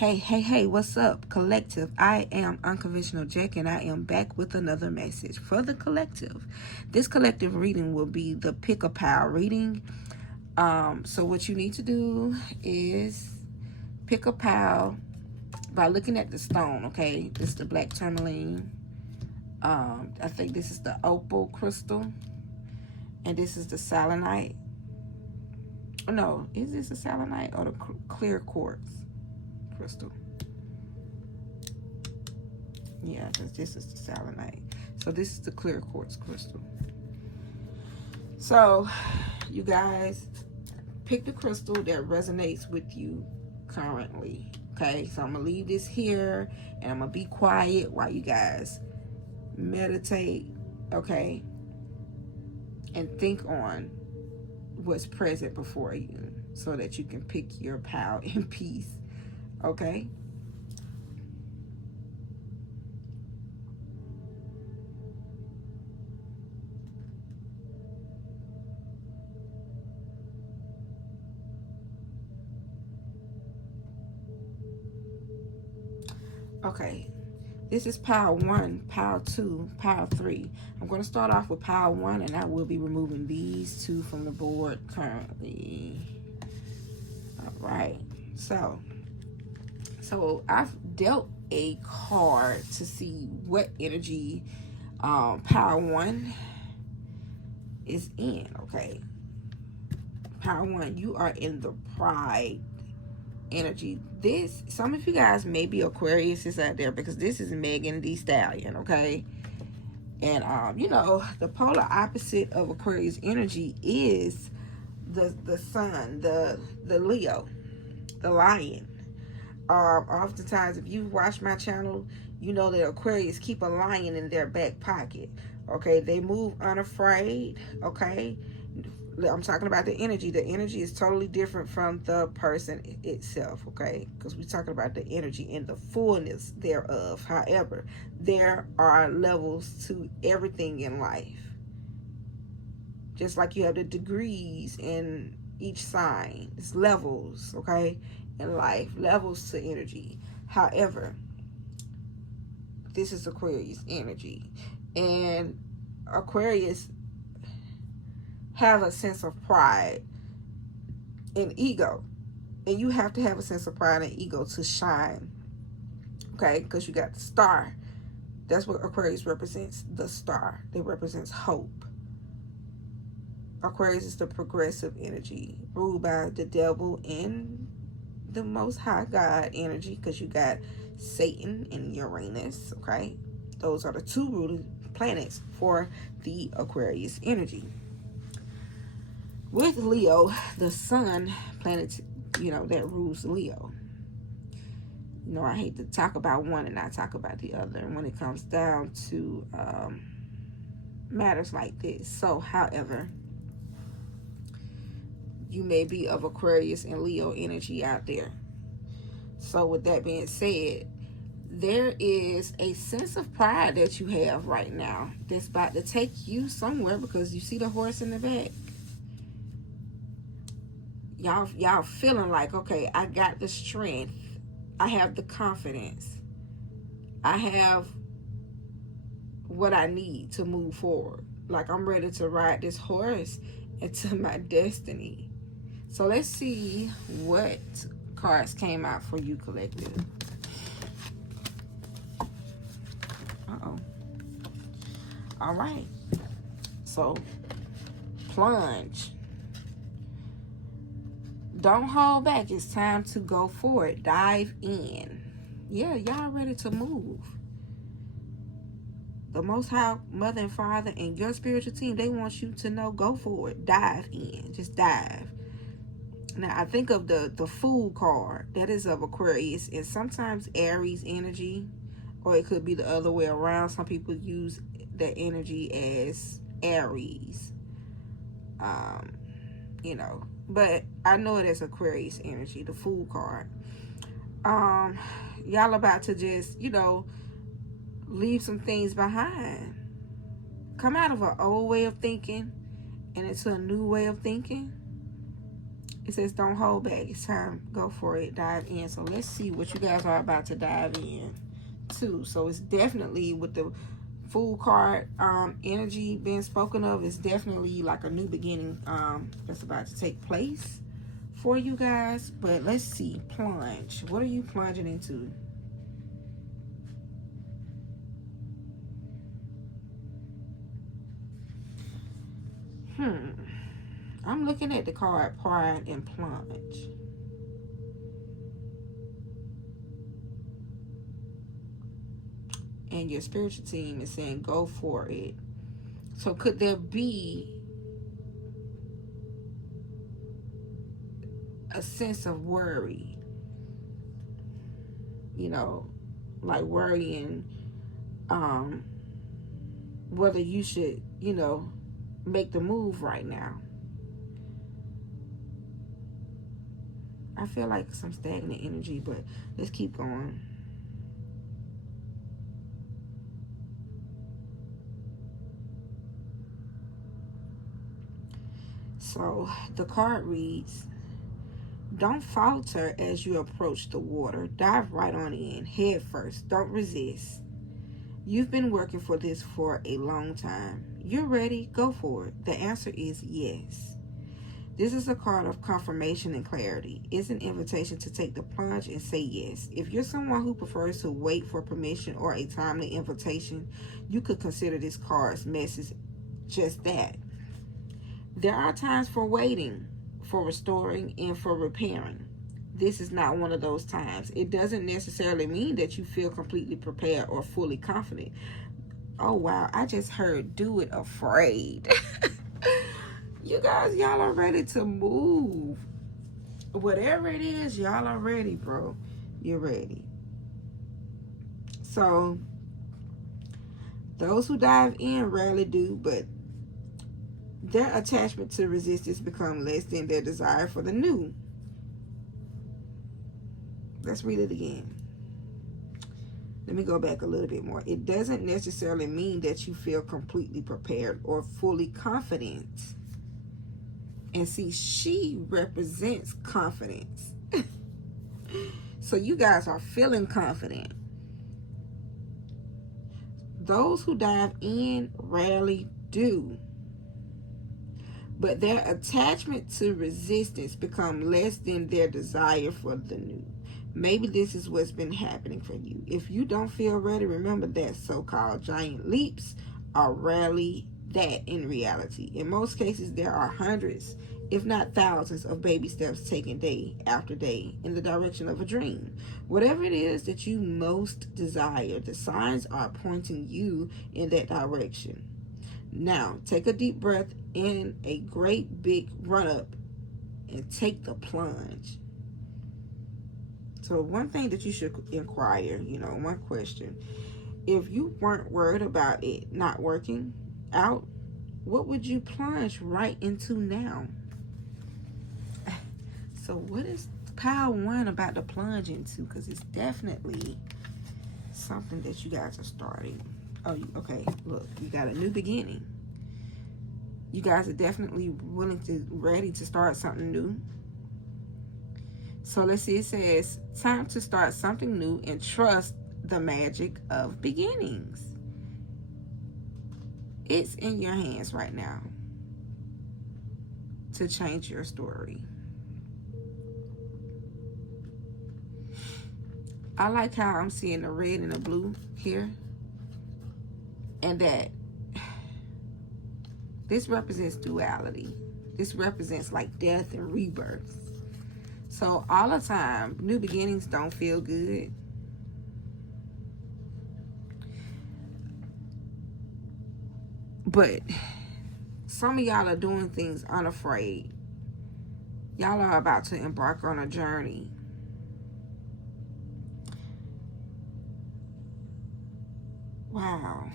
Hey, what's up, collective? I am Unconventional Jack, and I am back with another message for the collective. This collective reading will be the Pick a Pile reading. So what you need to do is pick a pile by looking at the stone, okay? This is the black tourmaline. I think this is the opal crystal, and this is the selenite. Oh, no, is this a selenite or the clear quartz crystal? Yeah, because this is the selenite. So this is the clear quartz crystal. So you guys pick the crystal that resonates with you currently. Okay, so I'm gonna leave this here and I'm gonna be quiet while you guys meditate, okay, and think on what's present before you so that you can pick your pile in peace. Okay. Okay, this is pile 1, pile 2, pile 3. I'm going to start off with pile 1, and I will be removing these 2 from the board currently. All right, so I've dealt a card to see what energy pile 1 is in. Okay, pile 1, you are in the pride energy. This, some of you guys may be Aquarius out there, because this is Megan Thee Stallion, okay? And you know, the polar opposite of Aquarius energy is the sun, the Leo, the lion. Oftentimes, if you've watched my channel, you know that Aquarius keep a lion in their back pocket. Okay, they move unafraid. Okay, I'm talking about the energy. The energy is totally different from the person itself, okay? Because we're talking about the energy and the fullness thereof. However, there are levels to everything in life. Just like you have the degrees in each sign. It's levels, okay? In life, levels to energy. However, this is Aquarius energy. And Aquarius have a sense of pride and ego, and you have to have a sense of pride and ego to shine, okay? Because you got the star. That's what Aquarius represents, the star. It represents hope. Aquarius is the progressive energy, ruled by the devil and the Most High God energy, because you got Satan and Uranus, okay? Those are the 2 ruling planets for the Aquarius energy. With Leo, the sun planet, you know, that rules Leo. You know, I hate to talk about one and not talk about the other when it comes down to matters like this. So, however, you may be of Aquarius and Leo energy out there. So, with that being said, there is a sense of pride that you have right now that's about to take you somewhere, because you see the horse in the back. Y'all feeling like, okay, I got the strength, I have the confidence, I have what I need to move forward. Like, I'm ready to ride this horse into my destiny. So let's see what cards came out for you, collective. All right, so plunge. Don't hold back. It's time to go for it. Dive in. Yeah, y'all ready to move. The Most High Mother and Father and your spiritual team, they want you to know, go for it. Dive in. Just dive. Now, I think of the Fool card. That is of Aquarius. And sometimes Aries energy. Or it could be the other way around. Some people use that energy as Aries. You know. But I know it as Aquarius energy, the Fool card. Y'all about to just, you know, leave some things behind. Come out of an old way of thinking and into a new way of thinking. It says don't hold back. It's time. Go for it. Dive in. So let's see what you guys are about to dive in to. So it's definitely with the Fool card energy being spoken of, is definitely like a new beginning that's about to take place for you guys. But let's see. Plunge. What are you plunging into? I'm looking at the card Pride and Plunge. And your spiritual team is saying go for it. So could there be a sense of worry? You know, like worrying whether you should, you know, make the move right now. I feel like some stagnant energy, but let's keep going. So the card reads, don't falter as you approach the water. Dive right on in, head first. Don't resist. You've been working for this for a long time. You're ready, go for it. The answer is yes. This is a card of confirmation and clarity. It's an invitation to take the plunge and say yes. If you're someone who prefers to wait for permission or a timely invitation, you could consider this card's message just that. There are times for waiting, for restoring, and for repairing. This is not one of those times. It doesn't necessarily mean that you feel completely prepared or fully confident. Oh, wow. I just heard do it afraid. You guys, y'all are ready to move. Whatever it is, y'all are ready, bro. You're ready. So, those who dive in rarely do, but their attachment to resistance become less than their desire for the new. Let's read it again. Let me go back a little bit more. It doesn't necessarily mean that you feel completely prepared or fully confident. And see, she represents confidence. So you guys are feeling confident. Those who dive in rarely do. But their attachment to resistance become less than their desire for the new. Maybe this is what's been happening for you. If you don't feel ready, remember that so-called giant leaps are rarely that in reality. In most cases, there are hundreds, if not thousands, of baby steps taken day after day in the direction of a dream. Whatever it is that you most desire, the signs are pointing you in that direction. Now, take a deep breath in a great big run-up and take the plunge. So one thing that you should inquire, one question. If you weren't worried about it not working out, what would you plunge right into now? So what is pile 1 about to plunge into? Because it's definitely something that you guys are starting. Oh, okay. Look, you got a new beginning. You guys are definitely ready to start something new. So let's see. It says, time to start something new and trust the magic of beginnings. It's in your hands right now to change your story. I like how I'm seeing the red and the blue here. And that this represents duality. This represents like death and rebirth. So all the time, new beginnings don't feel good. But some of y'all are doing things unafraid. Y'all are about to embark on a journey. Wow.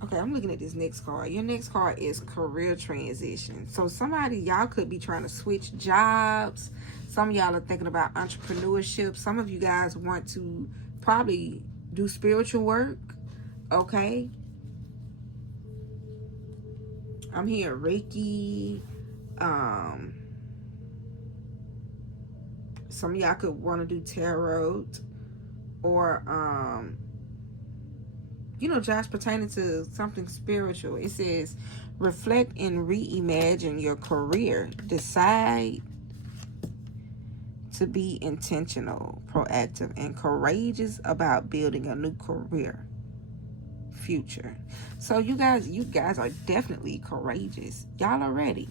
Okay, I'm looking at this next card. Your next card is career transition. So y'all could be trying to switch jobs. Some of y'all are thinking about entrepreneurship. Some of you guys want to probably do spiritual work. Okay. I'm hearing Reiki. Some of y'all could want to do tarot, or just pertaining to something spiritual. It says, reflect and reimagine your career. Decide to be intentional, proactive, and courageous about building a new career future. So you guys are definitely courageous. Y'all are ready.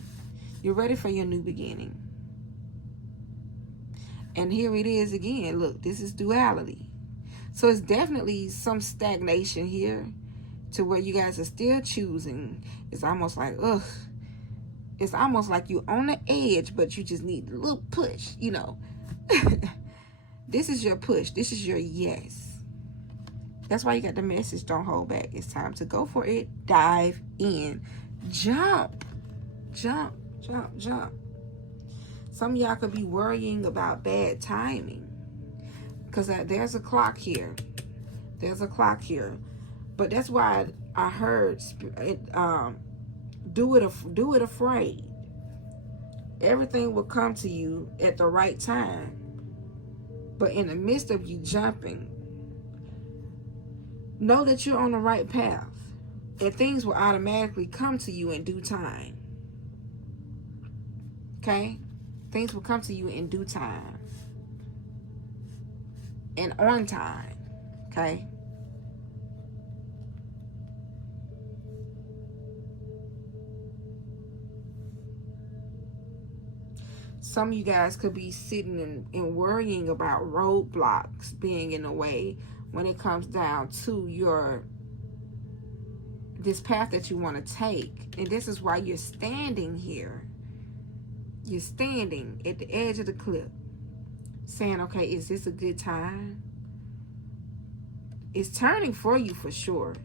You're ready for your new beginning. And here it is again. Look, this is duality. So it's definitely some stagnation here to where you guys are still choosing. It's almost like, ugh. It's almost like you're on the edge, but you just need a little push, This is your push. This is your yes. That's why you got the message, don't hold back. It's time to go for it. Dive in. Jump. Jump, jump, jump. Some of y'all could be worrying about bad timing. Because there's a clock here. There's a clock here. But that's why I heard do it afraid. Everything will come to you at the right time. But in the midst of you jumping, know that you're on the right path. And things will automatically come to you in due time. Okay? Things will come to you in due time. And on time. Okay? Some of you guys could be sitting and worrying about roadblocks being in the way when it comes down to this path that you want to take. And this is why you're standing here. You're standing at the edge of the cliff saying, okay, is this a good time? It's turning for you for sure.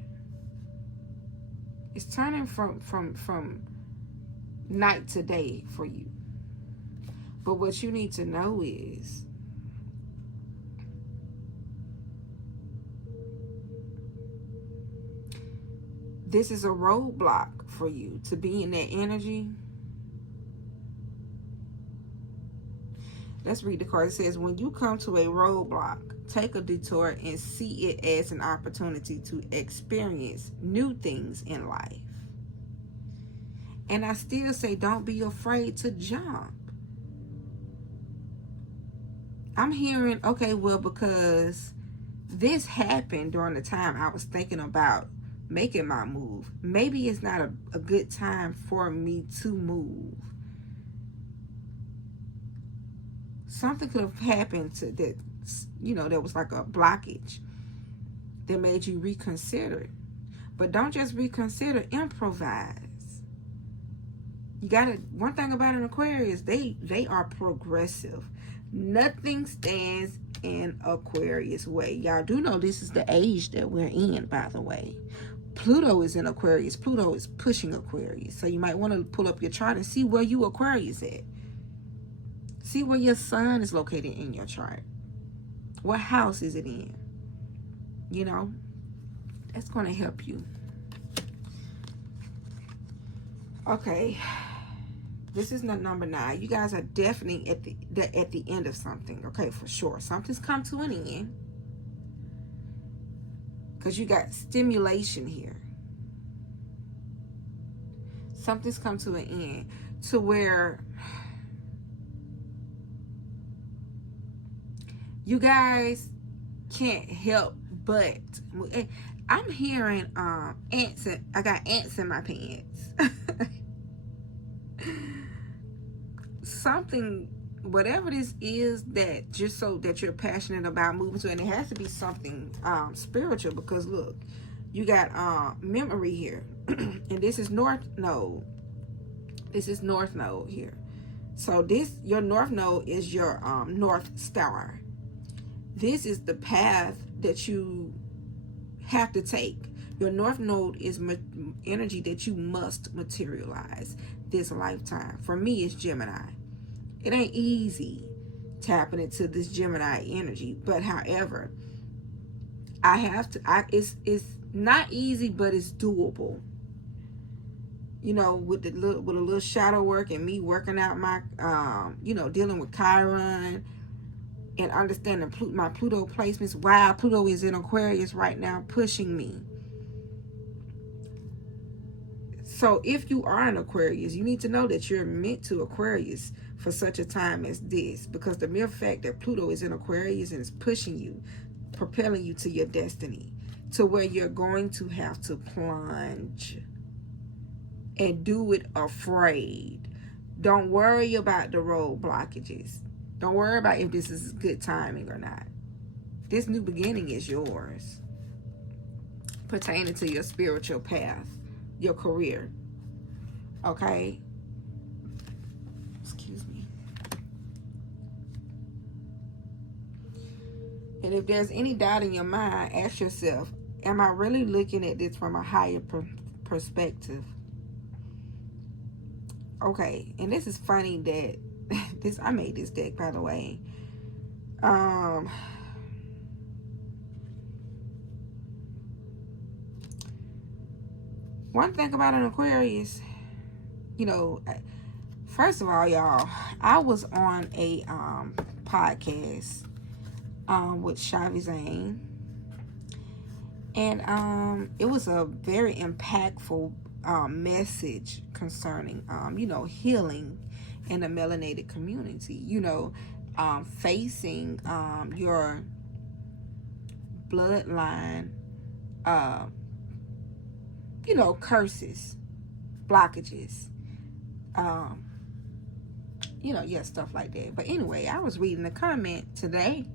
It's turning from night to day for you. But what you need to know is this is a roadblock for you to be in that energy. Let's read the card. It says, when you come to a roadblock, take a detour and see it as an opportunity to experience new things in life. And I still say, don't be afraid to jump. I'm hearing, okay, well, because this happened during the time I was thinking about making my move. Maybe it's not a good time for me to move. Something could have happened to that, there was like a blockage that made you reconsider. But don't just reconsider, improvise. You gotta, one thing about an Aquarius, they are progressive. Nothing stands in Aquarius way. Y'all do know this is the age that we're in, by the way. Pluto is in Aquarius. Pluto is pushing Aquarius. So you might want to pull up your chart and see where you Aquarius at. See where your sun is located in your chart. What house is it in? That's going to help you. Okay. This is number 9. You guys are definitely at the end of something. Okay, for sure. Something's come to an end. Because you got stimulation here. Something's come to an end. To where you guys can't help but... I'm hearing ants. I got ants in my pants. Something, whatever this is, that just so that you're passionate about moving to, and it has to be something spiritual, because look, you got memory here. And this is North Node. This is North Node here. So your North Node is your North Star. This is the path that you have to take. Your North Node is energy that you must materialize this lifetime. For me, it's Gemini. It ain't easy tapping into this Gemini energy, but however, I have to. It's not easy, but it's doable. you know, with a little shadow work and me working out my, you know, dealing with Chiron and understanding my Pluto placements, while Pluto is in Aquarius right now, pushing me. So if you are an Aquarius, you need to know that you're meant to Aquarius for such a time as this, because the mere fact that Pluto is in Aquarius and is pushing you, propelling you to your destiny, to where you're going to have to plunge and do it afraid. Don't worry about the road blockages. Don't worry about if this is good timing or not. This new beginning is yours, pertaining to your spiritual path, your career. Okay? Excuse me. And if there's any doubt in your mind, ask yourself, am I really looking at this from a higher perspective? Okay, and this is funny that I made this deck, by the way. One thing about an Aquarius, you know, first of all, y'all, I was on a podcast with Shavi Zane, and it was a very impactful message concerning you know, healing in the melanated community, you know, facing your bloodline, you know, curses, blockages, you know, yeah, stuff like that. But anyway, I was reading the comment today,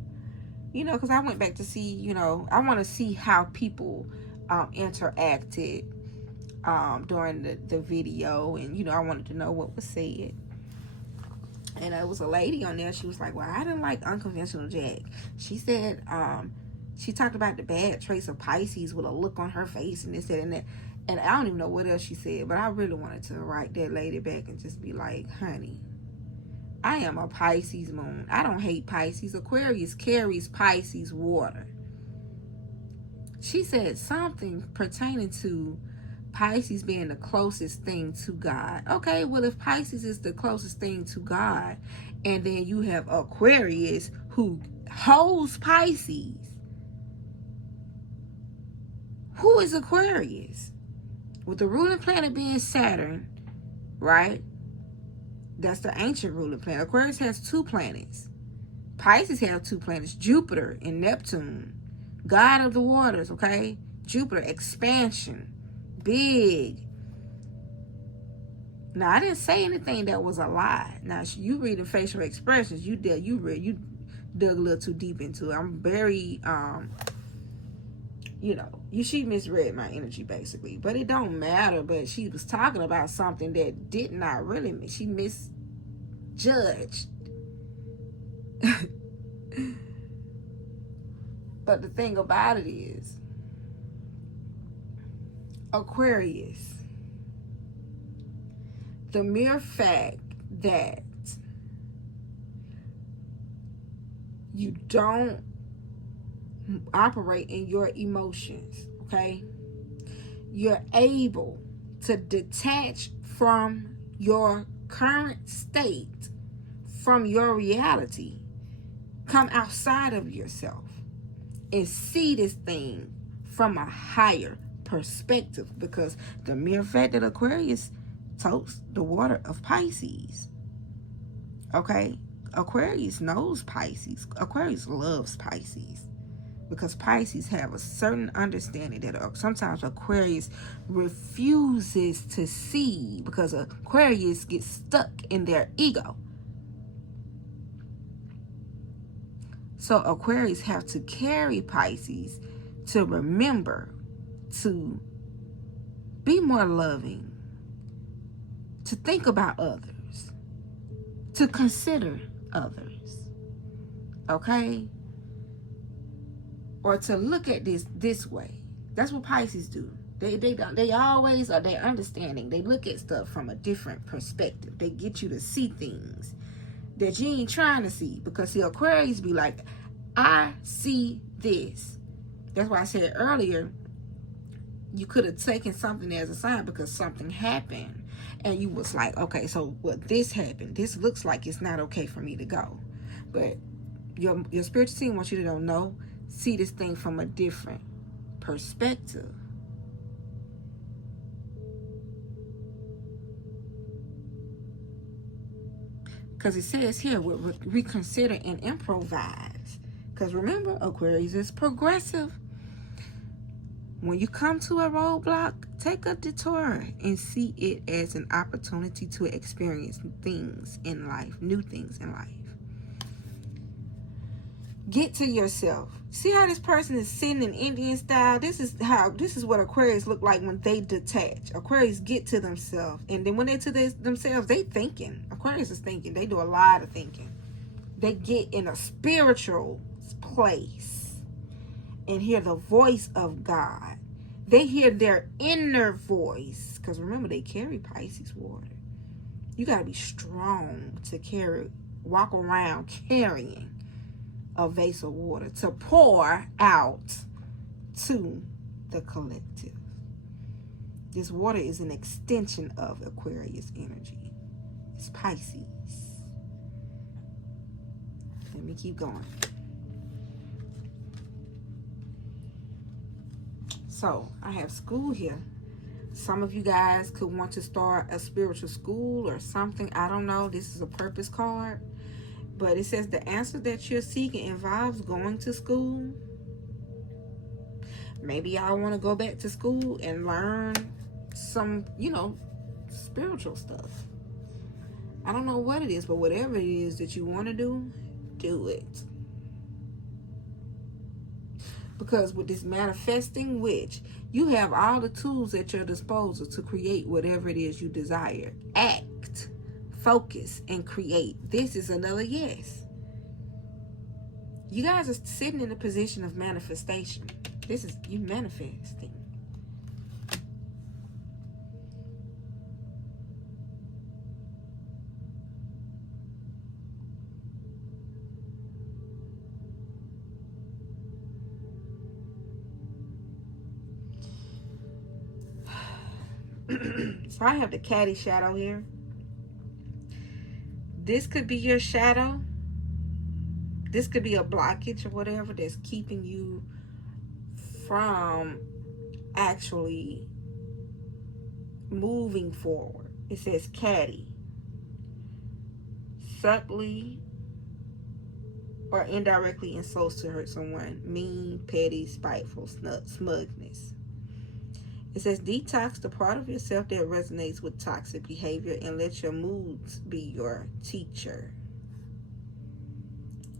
you know, because I went back to see, you know, I want to see how people interacted during the video, and, you know, I wanted to know what was said. And there was a lady on there, she was like, well, I didn't like Unconventional Jack. She said, she talked about the bad traits of Pisces with a look on her face and this, that, and that. And I don't even know what else she said, but I really wanted to write that lady back and just be like, honey, I am a Pisces moon. I don't hate Pisces. Aquarius carries Pisces water. She said something pertaining to Pisces being the closest thing to God. Okay, well, if Pisces is the closest thing to God, and then you have Aquarius who holds Pisces, who is Aquarius? With the ruling planet being Saturn, right? That's the ancient ruling planet. Aquarius has 2 planets. Pisces have 2 planets, Jupiter and Neptune. God of the waters, okay? Jupiter, expansion, big. Now, I didn't say anything that was a lie. Now, you reading facial expressions, you dug a little too deep into it. I'm very, you know, she misread my energy, basically. But it don't matter. But she was talking about something that did not really, she misjudged. But the thing about it is, Aquarius, the mere fact that you don't operate in your emotions, okay? You're able to detach from your current state, from your reality, come outside of yourself and see this thing from a higher perspective, because the mere fact that Aquarius totes the water of Pisces, okay? Aquarius knows Pisces. Aquarius loves Pisces, because Pisces have a certain understanding that sometimes Aquarius refuses to see, because Aquarius gets stuck in their ego. So Aquarius have to carry Pisces to remember to be more loving, to think about others, to consider others, okay? Or to look at this way. That's what Pisces do. They always are, they're understanding. They look at stuff from a different perspective. They get you to see things that you ain't trying to see. Because the Aquarius be like, I see this. That's why I said earlier, you could have taken something as a sign because something happened. And you was like, okay, so what, this happened. This looks like it's not okay for me to go. But your spiritual team wants you to know, see this thing from a different perspective. Because it says here, we reconsider and improvise. Because remember, Aquarius is progressive. When you come to a roadblock, take a detour and see it as an opportunity to experience things in life, new things in life. Get to yourself. See how this person is sitting in Indian style? This is what Aquarius look like when they detach. Aquarius get to themselves. And then when they to themselves, they thinking. Aquarius is thinking. They do a lot of thinking. They get in a spiritual place and hear the voice of God. They hear their inner voice. Because remember, they carry Pisces water. You got to be strong to walk around carrying a vase of water to pour out to the collective. This water is an extension of Aquarius energy. It's Pisces. Let me keep going. So I have school here. Some of you guys could want to start a spiritual school or something. I don't know. This is a purpose card. But it says the answer that you're seeking involves going to school. Maybe y'all want to go back to school and learn some, spiritual stuff. I don't know what it is, but whatever it is that you want to do, do it. Because with this manifesting witch, you have all the tools at your disposal to create whatever it is you desire. Act, focus, and create. This is another yes. You guys are sitting in a position of manifestation. This is you manifesting. So I have the caddy shadow here. This could be your shadow. This could be a blockage or whatever that's keeping you from actually moving forward. It says caddy. Subtly or indirectly insults to hurt someone. Mean, petty, spiteful, smugness. It says detox the part of yourself that resonates with toxic behavior and let your moods be your teacher.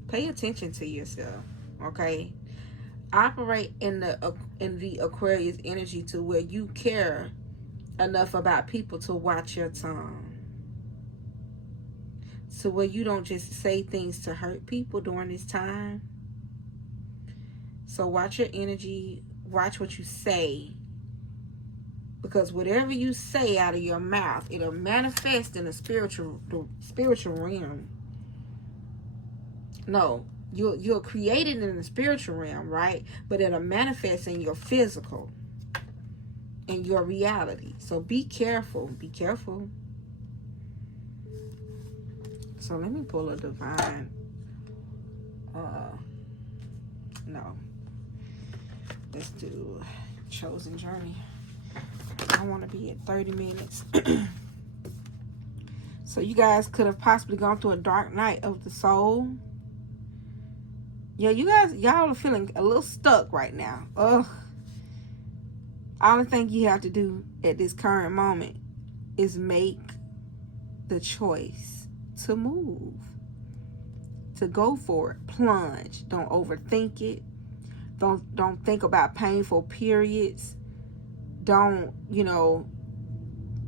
Pay attention to yourself, okay? Operate in the Aquarius energy to where you care enough about people to watch your tongue. So where you don't just say things to hurt people during this time. So watch your energy, watch what you say. Because whatever you say out of your mouth, it'll manifest in the spiritual realm. No, you're created in the spiritual realm, right? But it'll manifest in your physical, in your reality. So be careful. Be careful. So let me pull a divine. No. Let's do chosen journey. I want to be at 30 minutes. So you guys could have possibly gone through a dark night of the soul. Yeah, y'all are feeling a little stuck right now. Ugh. All the thing you have to do at this current moment is make the choice to move. To go for it. Plunge. Don't overthink it. Don't think about painful periods. Don't,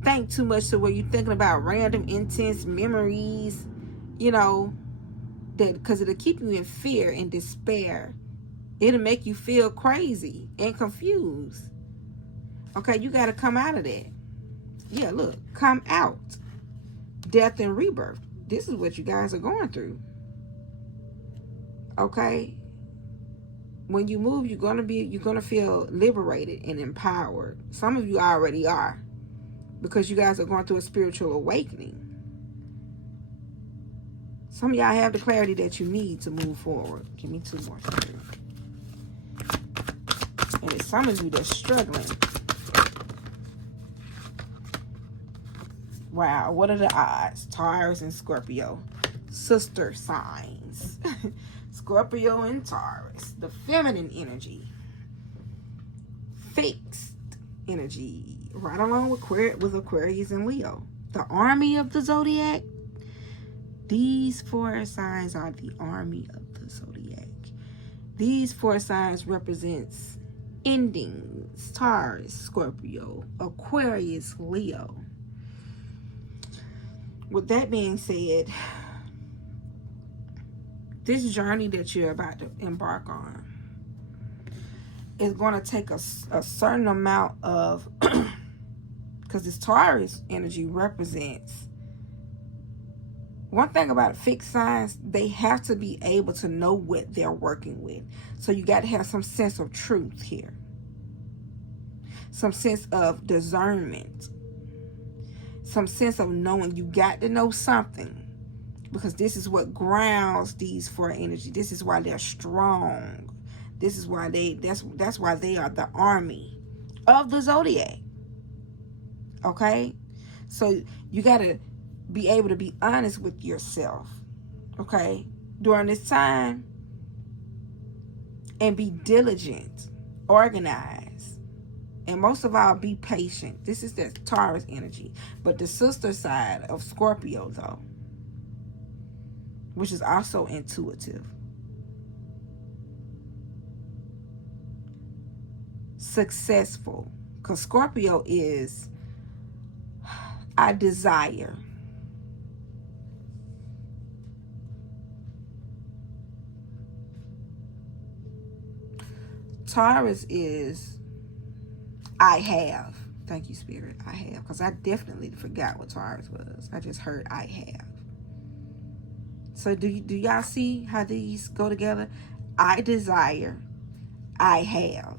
think too much to where you're thinking about random intense memories, that because it'll keep you in fear and despair. It'll make you feel crazy and confused. Okay, you got to come out of that. Yeah, look, come out. Death and rebirth. This is what you guys are going through. Okay? when you move, you're gonna feel liberated and empowered. Some of you already are, because you guys are going through a spiritual awakening. Some of y'all have the clarity that you need to move forward. Give me 2 more. And it's some of you that's struggling. Wow, what are the odds? Taurus and Scorpio, sister signs. Scorpio and Taurus, the feminine energy, fixed energy, right along with Aquarius and Leo. The army of the zodiac. These 4 signs are the army of the zodiac. These 4 signs represents endings: Taurus, Scorpio, Aquarius, Leo. With that being said, this journey that you're about to embark on is going to take a certain amount of, because this Taurus energy represents, one thing about fixed signs, they have to be able to know what they're working with. So you got to have some sense of truth here, some sense of discernment, some sense of knowing. You got to know something, because this is what grounds these 4 energy. This is why they're strong. This is why that's why they are the army of the zodiac. Okay? So you got to be able to be honest with yourself, okay, during this time, and be diligent, organized, and most of all, be patient. This is the Taurus energy. But the sister side of Scorpio, though, which is also intuitive, successful, because Scorpio is, I desire. Taurus is, I have. Thank you, Spirit. I have. Because I definitely forgot what Taurus was. I just heard I have. So do y'all see how these go together? I desire. I have.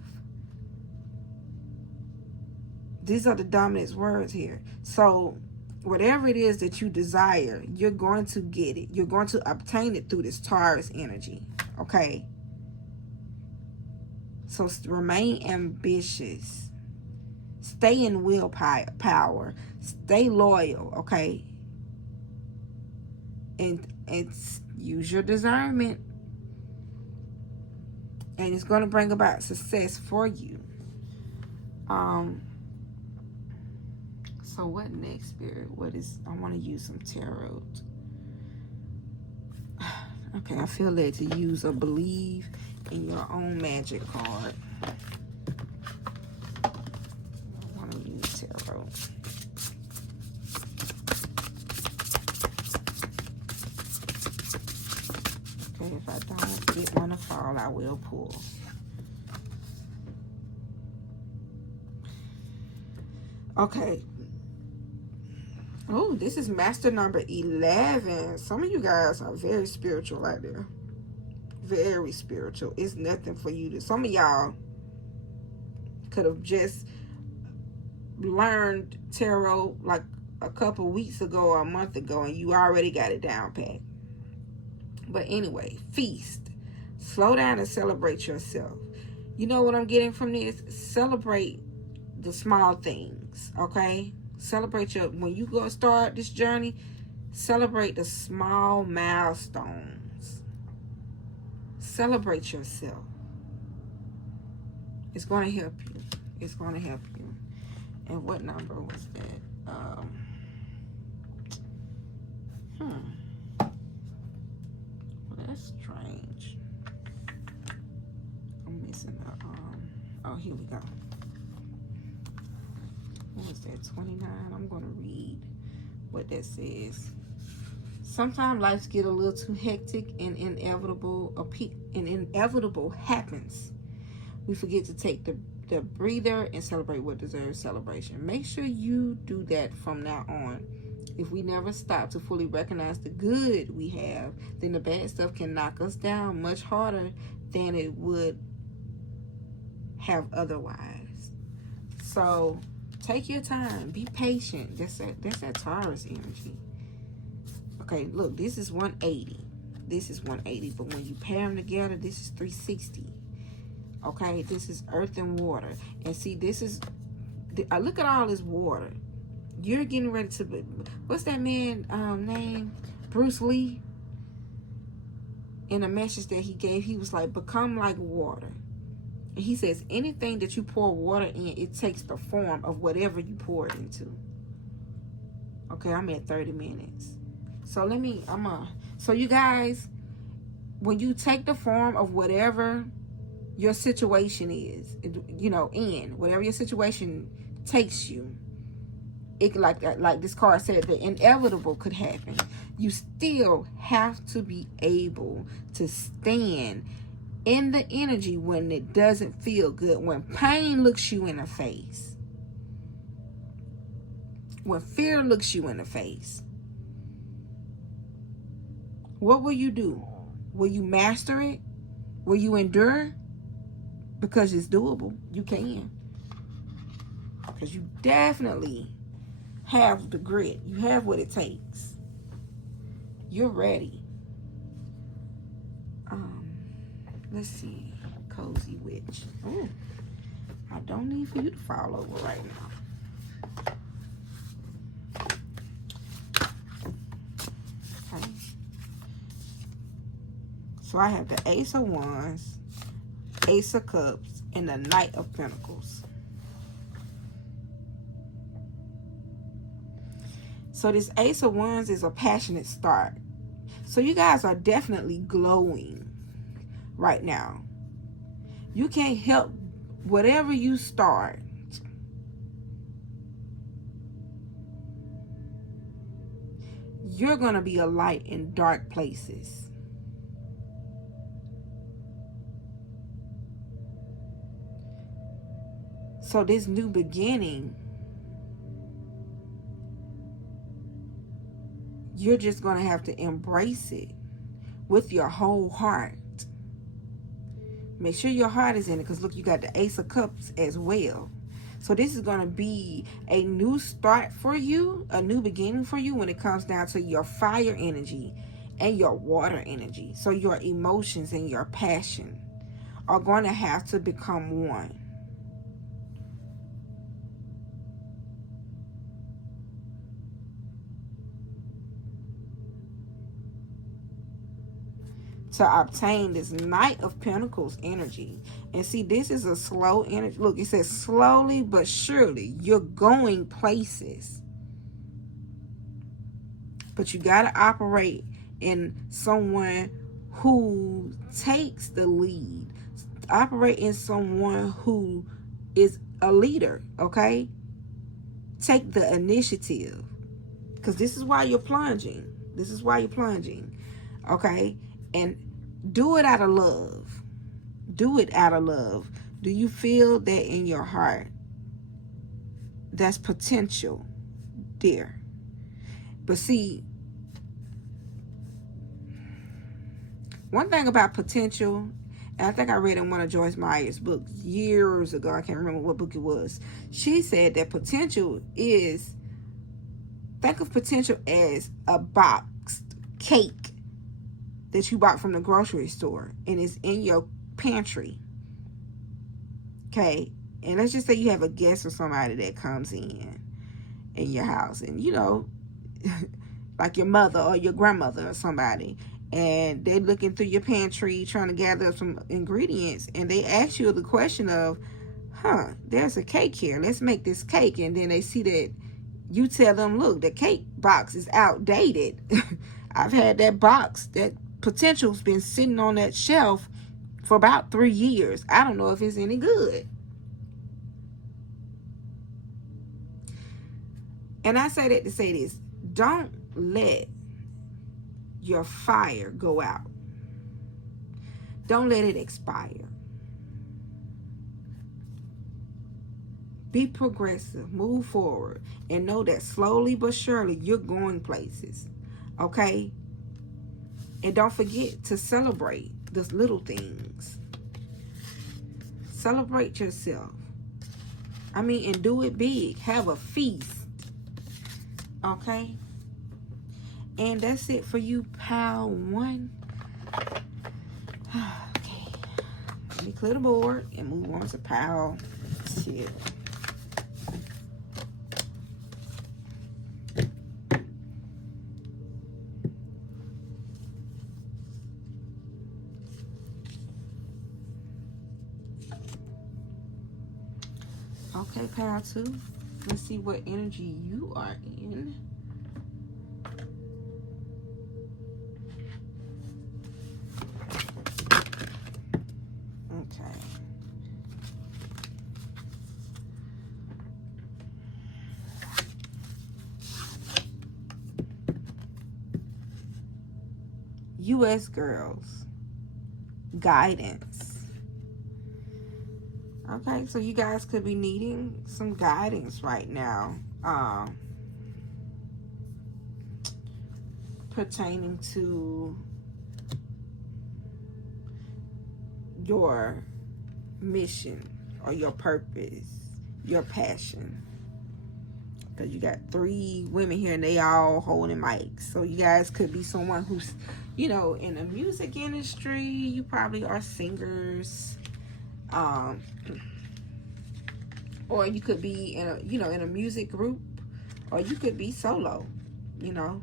These are the dominant words here. So whatever it is that you desire, you're going to get it. You're going to obtain it through this Taurus energy. Okay? So remain ambitious. Stay in willpower. Stay loyal, okay? And use your discernment. And it's going to bring about success for you. So what next, Spirit? I want to use some tarot. Okay, I feel led to use a believe in your own magic card. I want to use tarot. Okay, if I don't get one to fall, I will pull. Okay. Oh, this is master number 11. Some of you guys are very spiritual out there. Very spiritual. It's nothing for you to. Some of y'all could have just learned tarot like a couple weeks ago or a month ago, and you already got it down pat. But anyway, feast. Slow down and celebrate yourself. You know what I'm getting from this? Celebrate the small things, okay? Celebrate when you go start this journey, celebrate the small milestones. Celebrate yourself. It's going to help you. It's going to help you. And what number was that? Well, that's strange. I'm missing a, oh, here we go. What was that, 29? I'm going to read what that says. Sometimes lives get a little too hectic and inevitable happens. We forget to take the breather and celebrate what deserves celebration. Make sure you do that from now on. If we never stop to fully recognize the good we have, then the bad stuff can knock us down much harder than it would have otherwise. So take your time. Be patient. That's that Taurus energy. Okay, look, this is 180. This is 180. But when you pair them together, this is 360. Okay, this is earth and water. And see, this is... look at all this water. You're getting ready to... What's that man name? Bruce Lee. In a message that he gave, he was like, become like water. And he says, anything that you pour water in, it takes the form of whatever you pour it into. Okay, I'm at 30 minutes. So so you guys, when you take the form of whatever your situation is, you know, whatever your situation takes you, it like this card said, the inevitable could happen. You still have to be able to stand in the energy when it doesn't feel good, when pain looks you in the face, when fear looks you in the face. What will you do? Will you master it? Will you endure? Because it's doable. You can. Because you definitely have the grit. You have what it takes. You're ready. Let's see. Cozy Witch. Oh, I don't need for you to fall over right now. Okay. So I have the Ace of Wands, Ace of Cups, and the Knight of Pentacles. So this Ace of Wands is a passionate start. So you guys are definitely glowing right now. You can't help whatever you start. You're going to be a light in dark places. So this new beginning, you're just going to have to embrace it with your whole heart. Make sure your heart is in it, because look, you got the Ace of Cups as well. So this is going to be a new start for you, a new beginning for you when it comes down to your fire energy and your water energy. So your emotions and your passion are going to have to become one. To obtain this Knight of Pentacles energy. And see, this is a slow energy. Look, it says slowly but surely you're going places. But you got to operate in someone who takes the lead. Operate in someone who is a leader, okay? Take the initiative. Because this is why you're plunging. This is why you're plunging, okay? And do it out of love. Do it out of love. Do you feel that in your heart? That's potential there. But see, one thing about potential, and I think I read in one of Joyce Meyer's books years ago, I can't remember what book it was. She said that potential is, think of potential as a boxed cake that you bought from the grocery store and it's in your pantry. Okay, and let's just say you have a guest or somebody that comes in your house, and you know, like your mother or your grandmother or somebody, and they're looking through your pantry trying to gather up some ingredients, and they ask you the question of, there's a cake here, let's make this cake. And then they see that you tell them, look, the cake box is outdated. I've had that box, that potential's been sitting on that shelf for about 3 years. I don't know if it's any good. And I say that to say this: don't let your fire go out. Don't let it expire. Be progressive, move forward, and know that slowly but surely you're going places, okay? And don't forget to celebrate the little things. Celebrate yourself. I mean, and do it big. Have a feast. Okay? And that's it for you, pile 1. Okay. Let me clear the board and move on to pile 2. Okay, pile 2. Let's see what energy you are in. Okay. U.S. girls. Guidance. Okay, so you guys could be needing some guidance right now. Pertaining to your mission or your purpose, your passion. Because you got 3 women here and they all holding mics. So you guys could be someone who's, you know, in the music industry. You probably are singers. Or you could be in a, you know, in a music group. Or you could be solo, you know.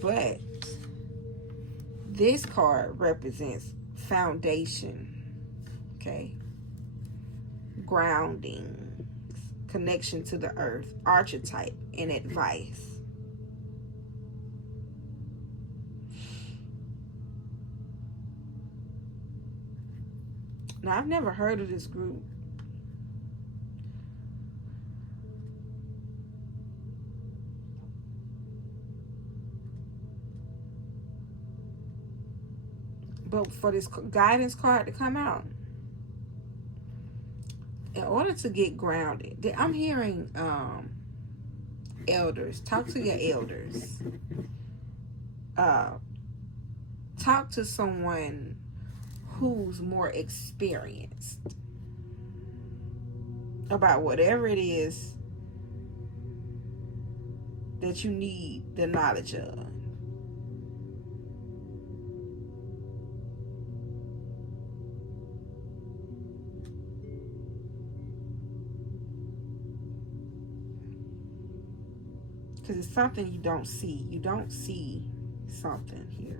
But this card represents foundation, okay? Grounding, connection to the earth, archetype, and advice. Now, I've never heard of this group. But for this guidance card to come out, in order to get grounded, I'm hearing elders. Talk to your elders. Talk to someone who's more experienced about whatever it is that you need the knowledge of. Because it's something you don't see. You don't see something here.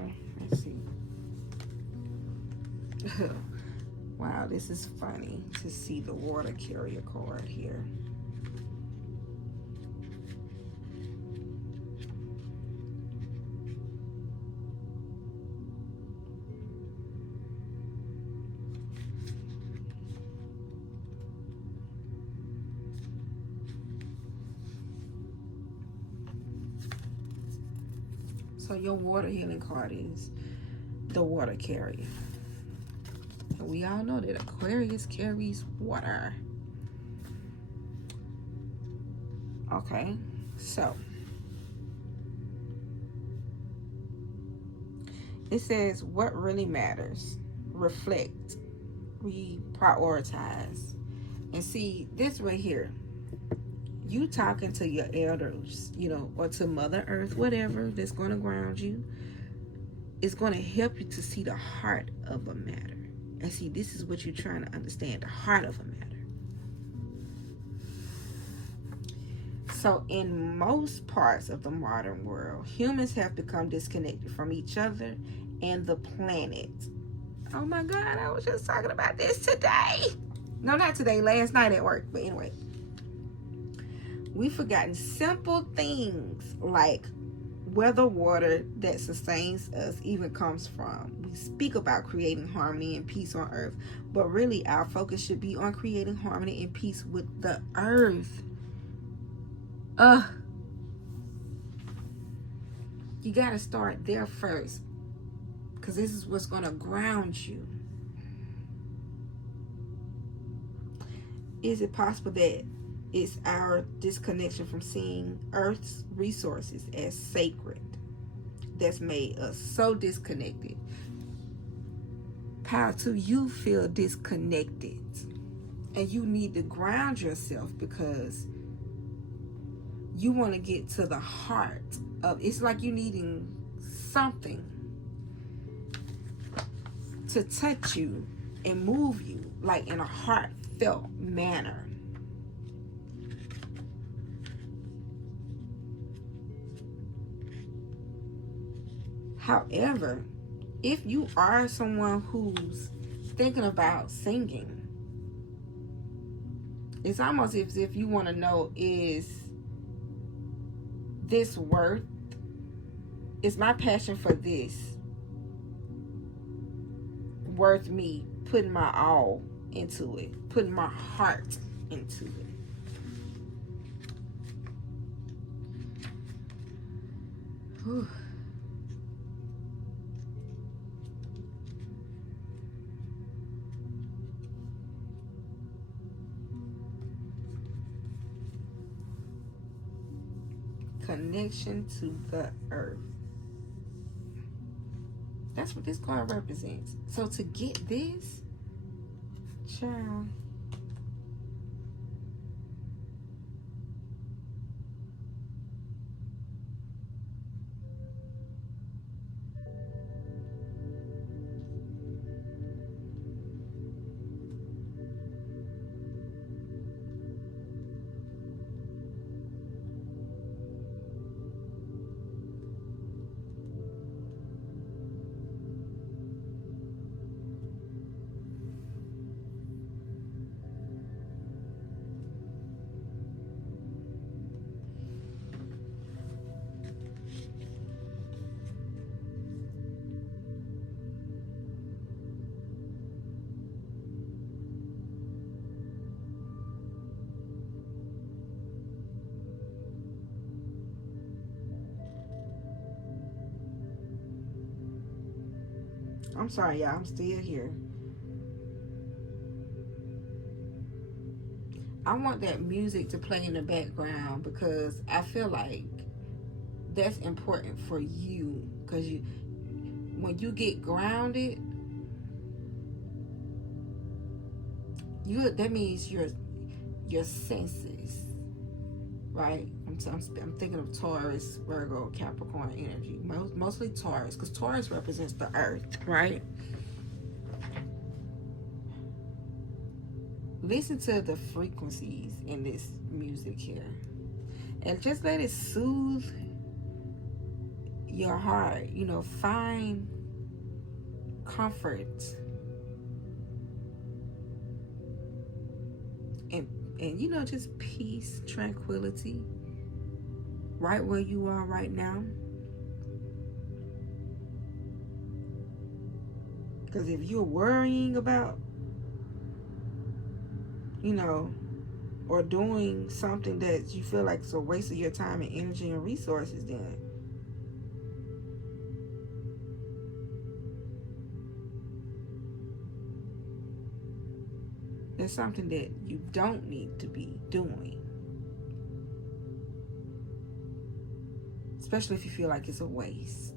Okay, let's see. Wow, this is funny to see the water carrier card here. So your water healing card is the water carrier. And we all know that Aquarius carries water. Okay, so it says what really matters. Reflect. Reprioritize. And see, this right here. You talking to your elders, you know, or to Mother Earth, whatever, that's going to ground you. It's going to help you to see the heart of a matter. And see, this is what you're trying to understand, the heart of a matter. So in most parts of the modern world, humans have become disconnected from each other and the planet. Oh my God, I was just talking about this today. No, not today, last night at work, but anyway. We've forgotten simple things like where the water that sustains us even comes from. We speak about creating harmony and peace on earth, but really our focus should be on creating harmony and peace with the earth. You got to start there first, because this is what's going to ground you. Is it possible that It's our disconnection from seeing Earth's resources as sacred that's made us so disconnected. Pile 2, you feel disconnected. And you need to ground yourself because you want to get to the heart of it's like you needing something to touch you and move you like in a heartfelt manner. However, if you are someone who's thinking about singing, it's almost as if you want to know, is this worth? Is my passion for this worth me putting my all into it, putting my heart into it? Whew. Connection to the earth. That's what this card represents. So to get this, child, I'm sorry, y'all, I'm still here. I want that music to play in the background because I feel like that's important for you. Because when you get grounded, that means your senses, right? I'm thinking of Taurus, Virgo, Capricorn energy, mostly Taurus, because Taurus represents the earth, right? Listen to the frequencies in this music here, and just let it soothe your heart. Find comfort and just peace, tranquility, right where you are right now. Because if you're worrying about, or doing something that you feel like it's a waste of your time and energy and resources, then there's something that you don't need to be doing. Especially if you feel like it's a waste.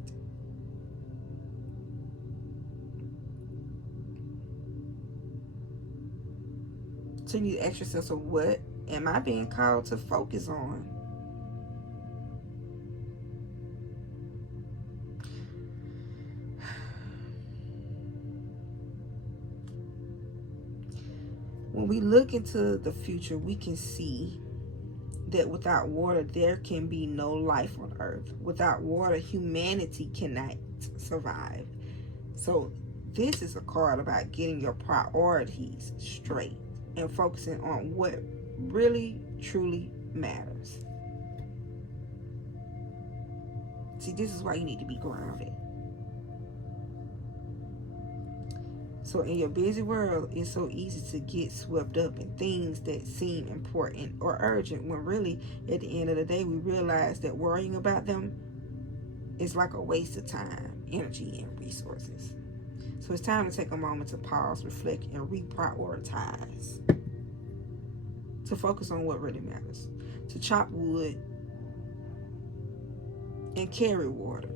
So you need to ask yourself, so what am I being called to focus on? When we look into the future, we can see that without water, there can be no life on earth. Without water, humanity cannot survive. So this is a card about getting your priorities straight and focusing on what really, truly matters. See, this is why you need to be grounded. So in your busy world, it's so easy to get swept up in things that seem important or urgent, when really, at the end of the day, we realize that worrying about them is like a waste of time, energy, and resources. So it's time to take a moment to pause, reflect, and reprioritize. to focus on what really matters, to chop wood and carry water,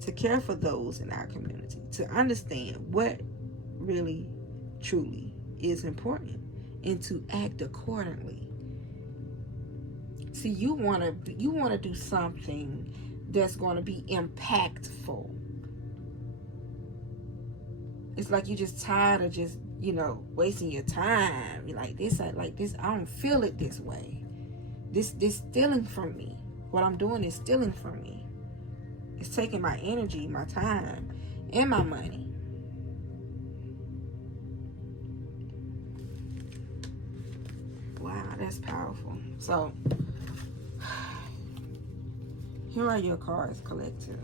to care for those in our community, to understand what really, truly is important, and to act accordingly. See, you want to do something that's going to be impactful. It's like you just tired of just, wasting your time. You're like this, I don't feel it this way. This stealing from me. What I'm doing is stealing from me. It's taking my energy, my time, and my money. Wow, that's powerful. So, here are your cards, collective.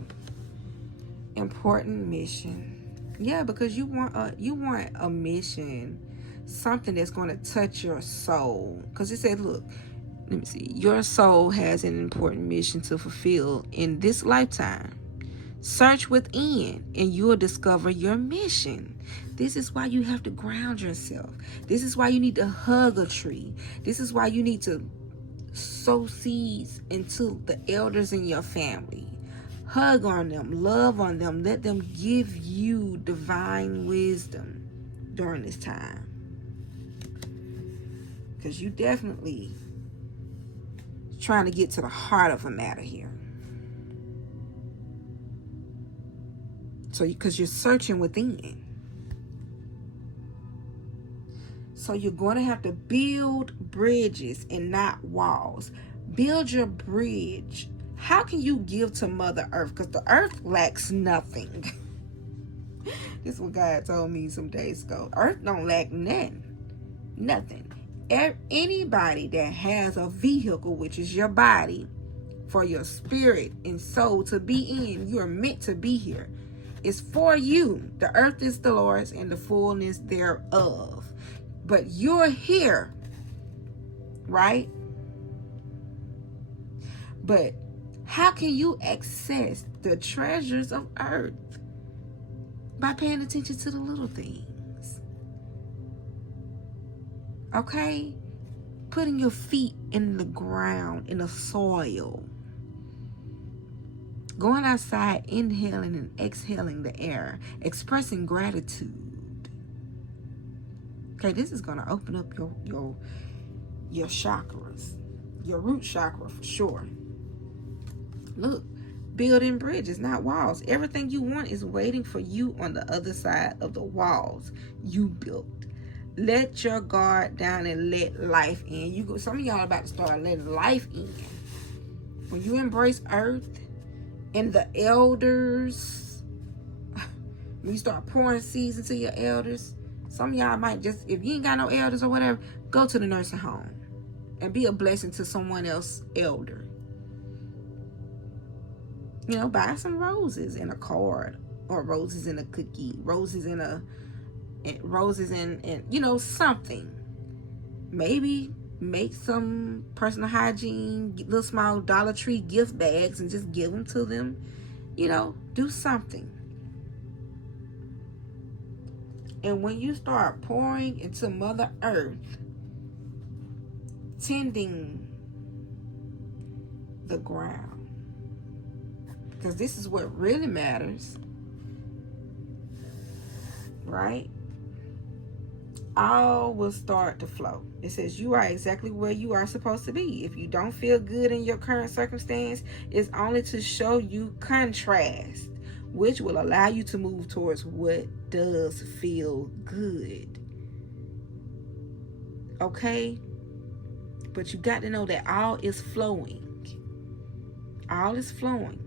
Important mission. Yeah, because you want a mission, something that's going to touch your soul. Because it said, look, let me see. Your soul has an important mission to fulfill in this lifetime. Search within and you'll discover your mission. This is why you have to ground yourself. This is why you need to hug a tree. This is why you need to sow seeds into the elders in your family. Hug on them, love on them, let them give you divine wisdom during this time. Because you definitely trying to get to the heart of a matter here. So, because you're searching within. So you're going to have to build bridges and not walls. Build your bridge. How can you give to Mother Earth? Because the earth lacks nothing. This is what God told me some days ago. Earth don't lack nothing. Nothing. Anybody that has a vehicle, which is your body, for your spirit and soul to be in, you are meant to be here. It's for you. The earth is the Lord's and the fullness thereof. But you're here, right? But how can you access the treasures of earth? By paying attention to the little things. Okay? Putting your feet in the ground, in the soil. Going outside, inhaling and exhaling the air. Expressing gratitude. Okay, this is going to open up your chakras. Your root chakra for sure. Look, building bridges, not walls. Everything you want is waiting for you on the other side of the walls you built. Let your guard down and let life in. Some of y'all about to start letting life in. When you embrace earth and the elders, when you start pouring seeds into your elders, some of y'all might just, if you ain't got no elders or whatever, go to the nursing home and be a blessing to someone else elder. Buy some roses in a card, or roses in a cookie, roses in something. Maybe make some personal hygiene, little small Dollar Tree gift bags and just give them to them. Do something. And when you start pouring into Mother Earth, tending the ground, because this is what really matters, right? All will start to flow. It says you are exactly where you are supposed to be. If you don't feel good in your current circumstance, it's only to show you contrast, which will allow you to move towards what does feel good. Okay? But you got to know that all is flowing. All is flowing.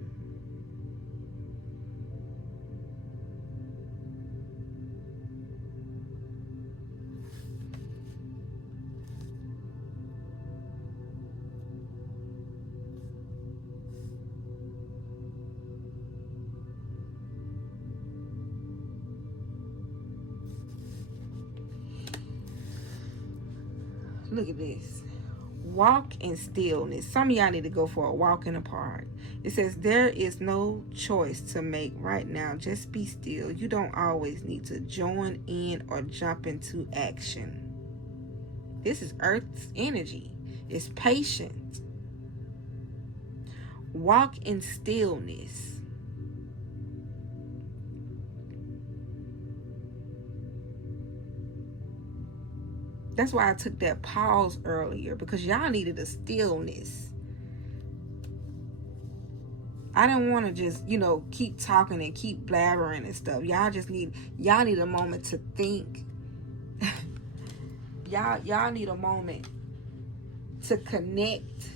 Look at this. Walk in stillness. Some of y'all need to go for a walk in the park. It says there is no choice to make right now. Just be still. You don't always need to join in or jump into action. This is earth's energy. It's patient. Walk in stillness. That's why I took that pause earlier, because y'all needed a stillness. I didn't want to just, keep talking and keep blabbering and stuff. Y'all need a moment to think. y'all need a moment to connect.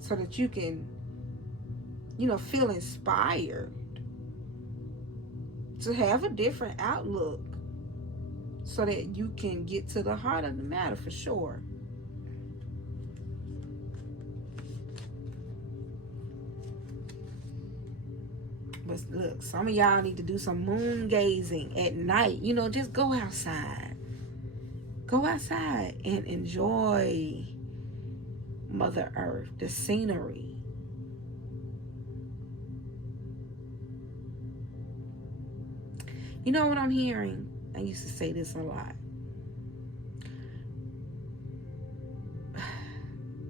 So that you can, feel inspired to have a different outlook, so that you can get to the heart of the matter for sure. But look, some of y'all need to do some moon gazing at night. Just go outside. Go outside and enjoy Mother Earth, the scenery. You know what I'm hearing? I used to say this a lot.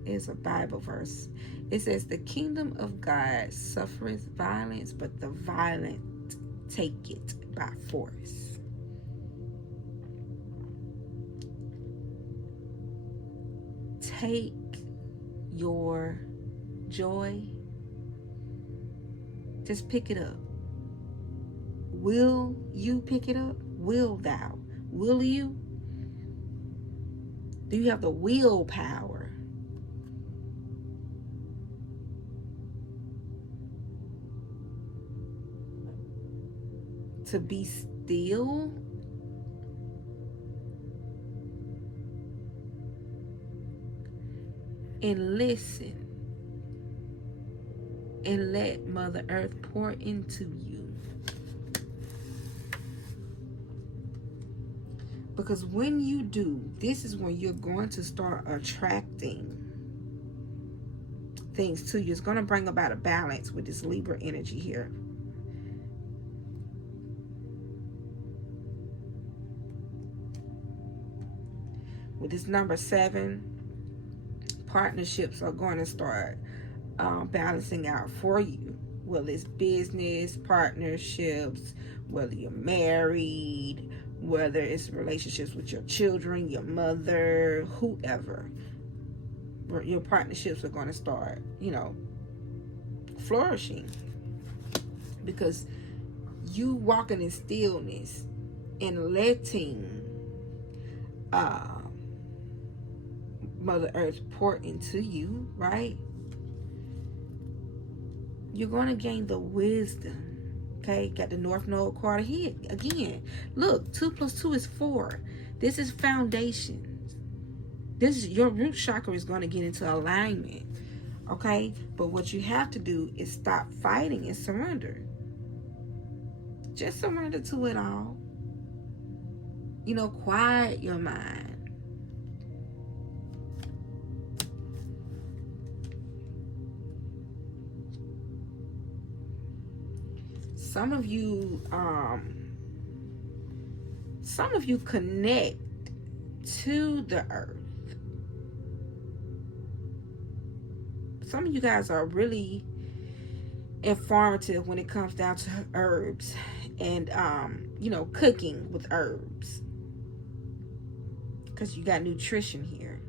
It's a Bible verse. It says, the kingdom of God suffereth violence, but the violent take it by force. Take your joy. Just pick it up. Will you pick it up? Will thou? Will you? Do you have the willpower to be still? And listen and let Mother Earth pour into you. Because when you do, this is when you're going to start attracting things to you. It's going to bring about a balance with this Libra energy here. With this number 7, partnerships are going to start balancing out for you. Whether it's business, partnerships, whether you're married, whether it's relationships with your children, your mother, whoever. Your partnerships are going to start, flourishing. Because you walking in stillness and letting Mother Earth pour into you, right? You're going to gain the wisdom. Okay, got the North Node quarter here again. Look, 2 + 2 is 4. This is foundations. Your root chakra is going to get into alignment. Okay, but what you have to do is stop fighting and surrender. Just surrender to it all. Quiet your mind. Some of you connect to the earth. Some of you guys are really informative when it comes down to herbs and cooking with herbs, because you got nutrition here.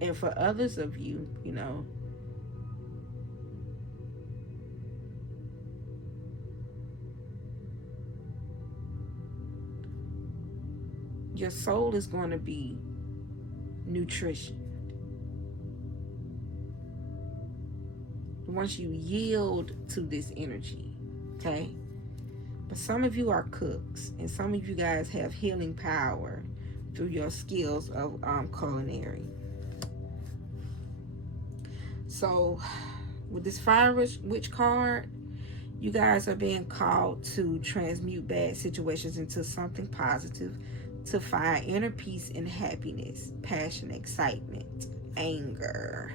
And for others of you, your soul is going to be nutrition. Once you yield to this energy, okay? But some of you are cooks, and some of you guys have healing power through your skills of culinary. So, with this Fire Witch card, you guys are being called to transmute bad situations into something positive, to find inner peace and happiness, passion, excitement, anger.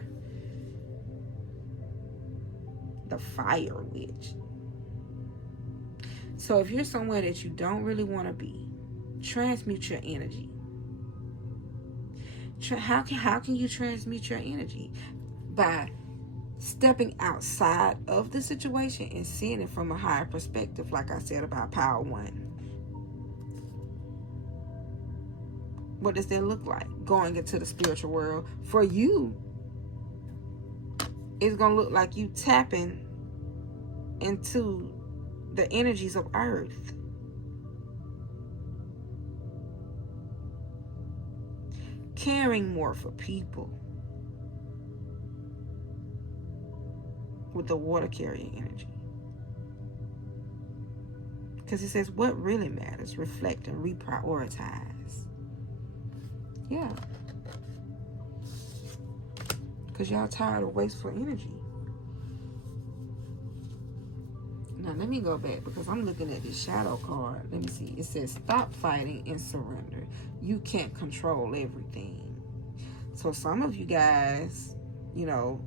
the fire witch. So if you're somewhere that you don't really want to be, transmute your energy. How can you transmute your energy? By stepping outside of the situation and seeing it from a higher perspective, like I said about Power 1. What does that look like? Going into the spiritual world. For you, it's going to look like you tapping into the energies of Earth. Caring more for people with the water carrying energy. Because it says what really matters, reflect and reprioritize. Yeah. Because y'all tired of wasteful energy. Now let me go back because I'm looking at this shadow card. Let me see. It says stop fighting and surrender. You can't control everything. So some of you guys, you know,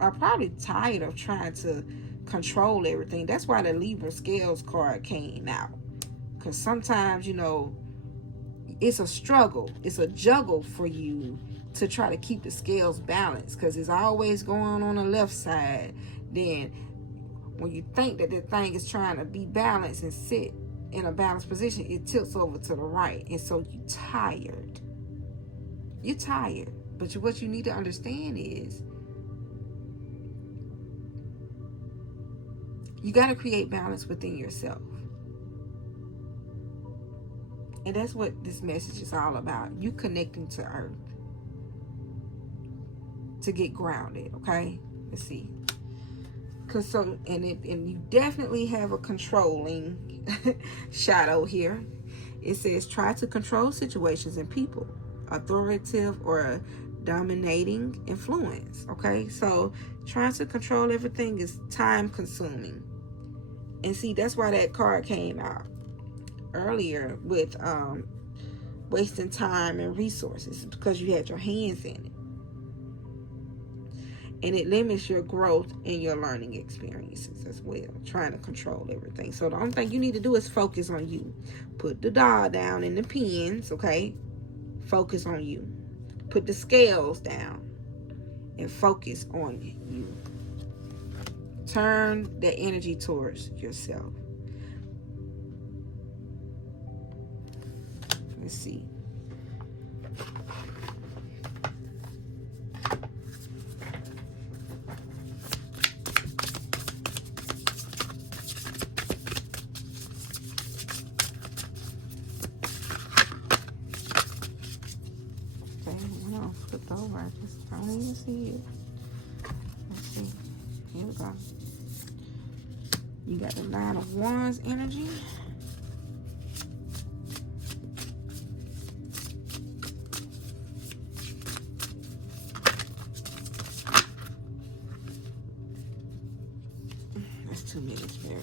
are probably tired of trying to control everything. That's why the Libra scales card came out. Because sometimes, you know, it's a struggle. It's a juggle for you to try to keep the scales balanced. Because it's always going on the left side. Then when you think that the thing is trying to be balanced and sit in a balanced position, it tilts over to the right. And so you're tired. You're tired. But what you need to understand is you got to create balance within yourself. And that's what this message is all about. You connecting to Earth to get grounded, okay? Let's see. And you definitely have a controlling shadow here. It says try to control situations and people, authoritative or dominating influence. Okay, so trying to control everything is time consuming. And see, that's why that card came out earlier with wasting time and resources, because you had your hands in it. And it limits your growth and your learning experiences as well, trying to control everything. So the only thing you need to do is focus on you. Put the dial down in the pens, okay? Focus on you. Put the scales down and focus on you. Turn the energy towards yourself. Let's see. Flipped over. I just don't even see it. Let's see. Here we go. You got the Nine of Wands energy. That's 2 minutes, Mary.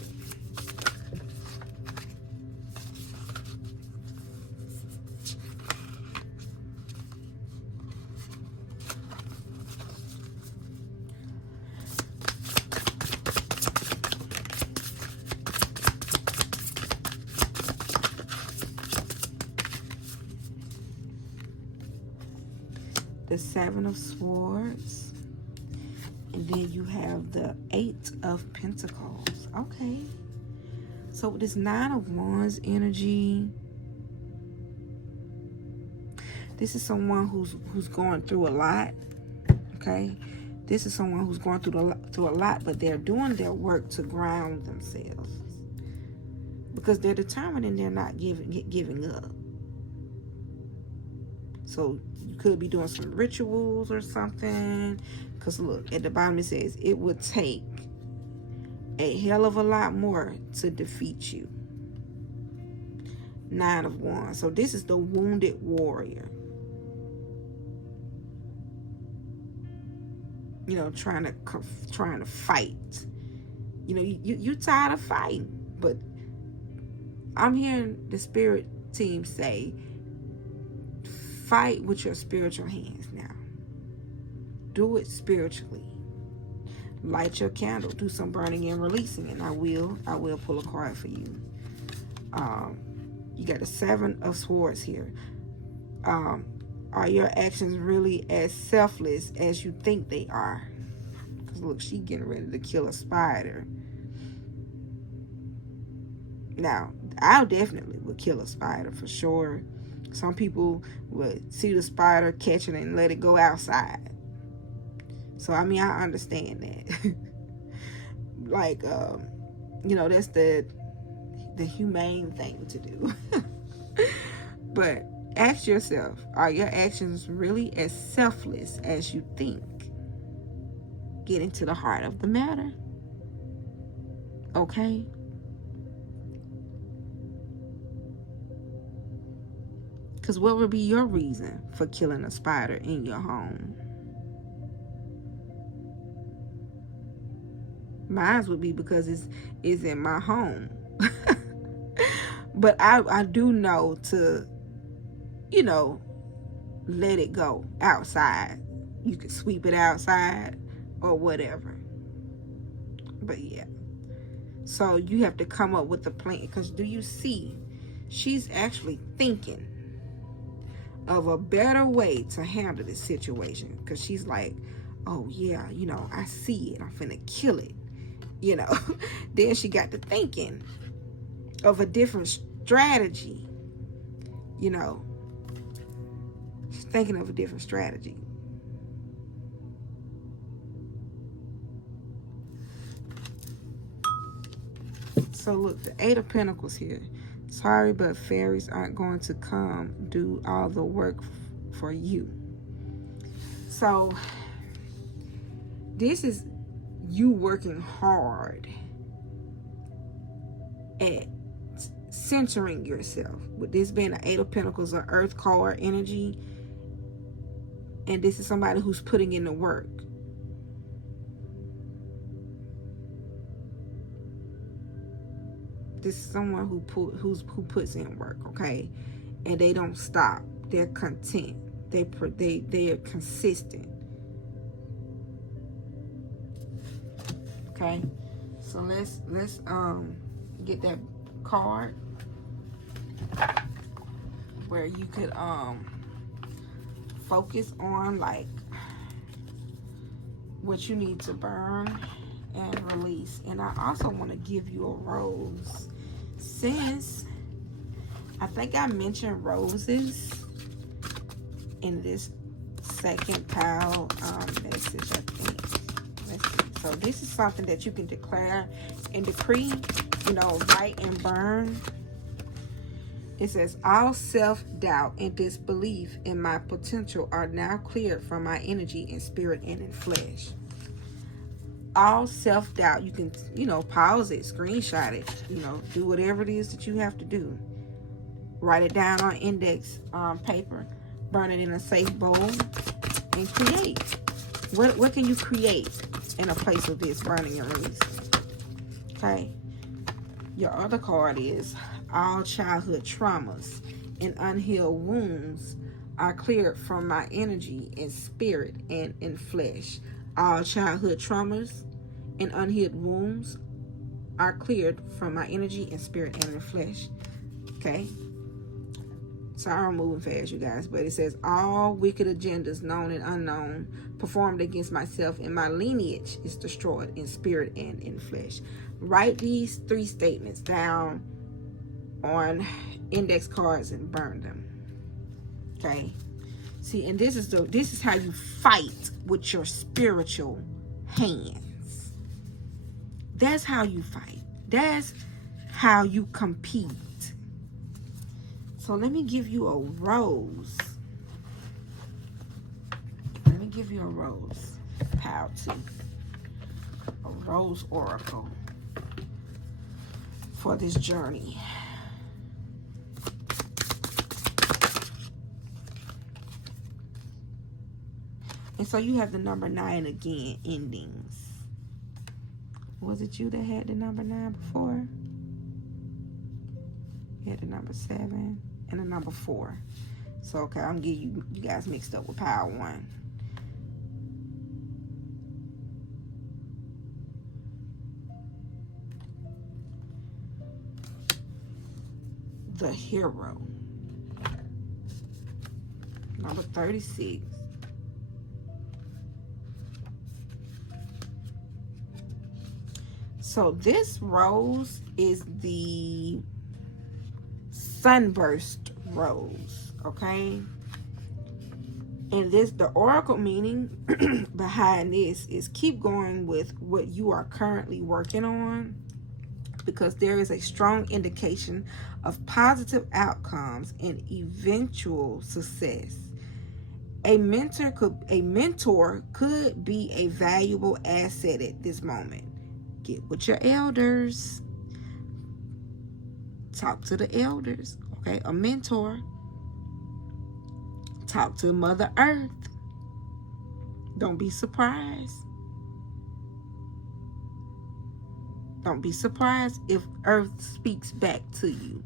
The Seven of Swords, and then you have the Eight of Pentacles. Okay, so with this Nine of Wands energy, this is someone who's going through a lot. Okay, this is someone who's going through a lot, but they're doing their work to ground themselves because they're determined and they're not giving up. So you could be doing some rituals or something. Because look, at the bottom it says, it would take a hell of a lot more to defeat you. Nine of Wands. So this is the wounded warrior. You know, trying to fight. You know, you tired of fighting. But I'm hearing the spirit team say, fight with your spiritual hands now. Do it spiritually. light your candle, do some burning and releasing, and I will pull a card for you. You got the Seven of Swords here. Are your actions really as selfless as you think they are? Because look, she getting ready to kill a spider. Now, I definitely would kill a spider for sure. Some people would see the spider, catch it, and let it go outside. So, I mean, I understand that. Like, you know, that's the humane thing to do. But ask yourself, are your actions really as selfless as you think? Get into the heart of the matter. Okay? Because what would be your reason for killing a spider in your home? Mine would be because it's in my home. But I do know to, you know, let it go outside. You can sweep it outside or whatever. But yeah. So you have to come up with a plan. Because do you see, she's actually thinking of a better way to handle this situation. Because she's like, oh yeah, you know, I see it. I'm finna kill it. You know. Then she got to thinking of a different strategy. You know. She's thinking of a different strategy. So look, the Eight of Pentacles here. Sorry, but fairies aren't going to come do all the work for you. So this is you working hard at centering yourself. With this being an Eight of Pentacles, an Earth card energy, and this is somebody who's putting in the work. This is someone who puts in work, okay? And they don't stop. They're content. They are consistent. Okay? So let's get that card where you could focus on like what you need to burn and release. And I also want to give you a rose, since I think I mentioned roses in this second pile message, I think. Let's see. So this is something that you can declare and decree, you know, write and burn. It says, all self-doubt and disbelief in my potential are now cleared from my energy in spirit and in flesh. All self-doubt, you can, you know, pause it, screenshot it, you know, do whatever it is that you have to do. Write it down on index paper, burn it in a safe bowl, and create. What can you create in a place of this burning and releasing? Okay. Your other card is all childhood traumas and unhealed wounds are cleared from my energy in spirit and in flesh. All childhood traumas and unhealed wounds are cleared from my energy in spirit and in flesh. Okay. Sorry, I'm moving fast, you guys, but it says all wicked agendas, known and unknown, performed against myself and my lineage is destroyed in spirit and in flesh. Write these 3 statements down on index cards and burn them. Okay. See, and this is how you fight with your spiritual hands. That's how you fight. That's how you compete. So let me give you a rose. Let me give you a rose. Pile 2. A rose oracle for this journey. And so you have the number 9 again, endings. Was it you that had the number 9 before? You had the number 7 and the number 4. So, okay, I'm getting you guys mixed up with pile 1. the Hero. Number 36. So this rose is the Sunburst Rose, okay? And this, the oracle meaning behind this is keep going with what you are currently working on, because there is a strong indication of positive outcomes and eventual success. A mentor could be a valuable asset at this moment. Get with your elders. Talk to the elders, okay? A mentor. Talk to Mother Earth. Don't be surprised. Don't be surprised if Earth speaks back to you.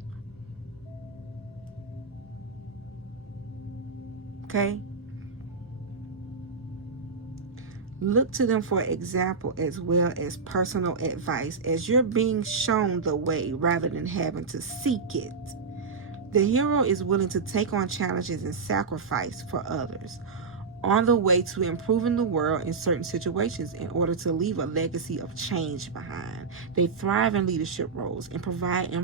Okay? Look to them for example as well as personal advice, as you're being shown the way rather than having to seek it. The hero is willing to take on challenges and sacrifice for others on the way to improving the world in certain situations in order to leave a legacy of change behind. They thrive in leadership roles and provide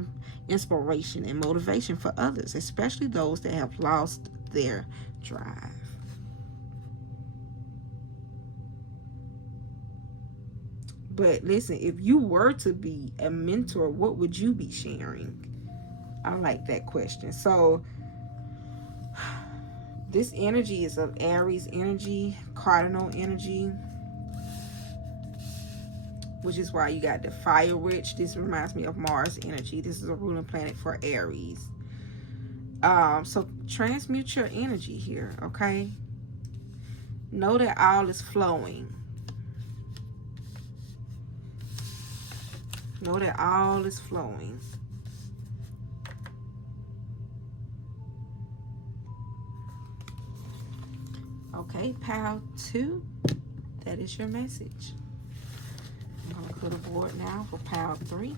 inspiration and motivation for others, especially those that have lost their drive. But listen, if you were to be a mentor, what would you be sharing? I like that question. So this energy is of Aries energy, cardinal energy, which is why you got the Fire Witch. This reminds me of Mars energy. This is a ruling planet for Aries. So transmute your energy here, okay? Know that all is flowing. Know that all is flowing. Okay, pile 2, that is your message. I'm going to put a board now for pile 3.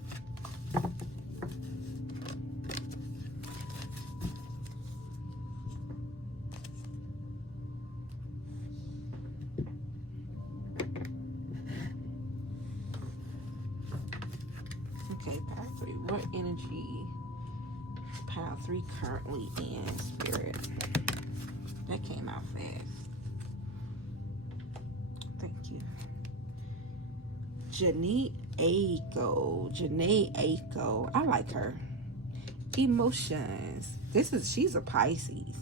Okay, pile 3. What energy is pile 3 currently in, Spirit? That came out fast. Thank you. Janae Aiko. I like her. Emotions. She's a Pisces.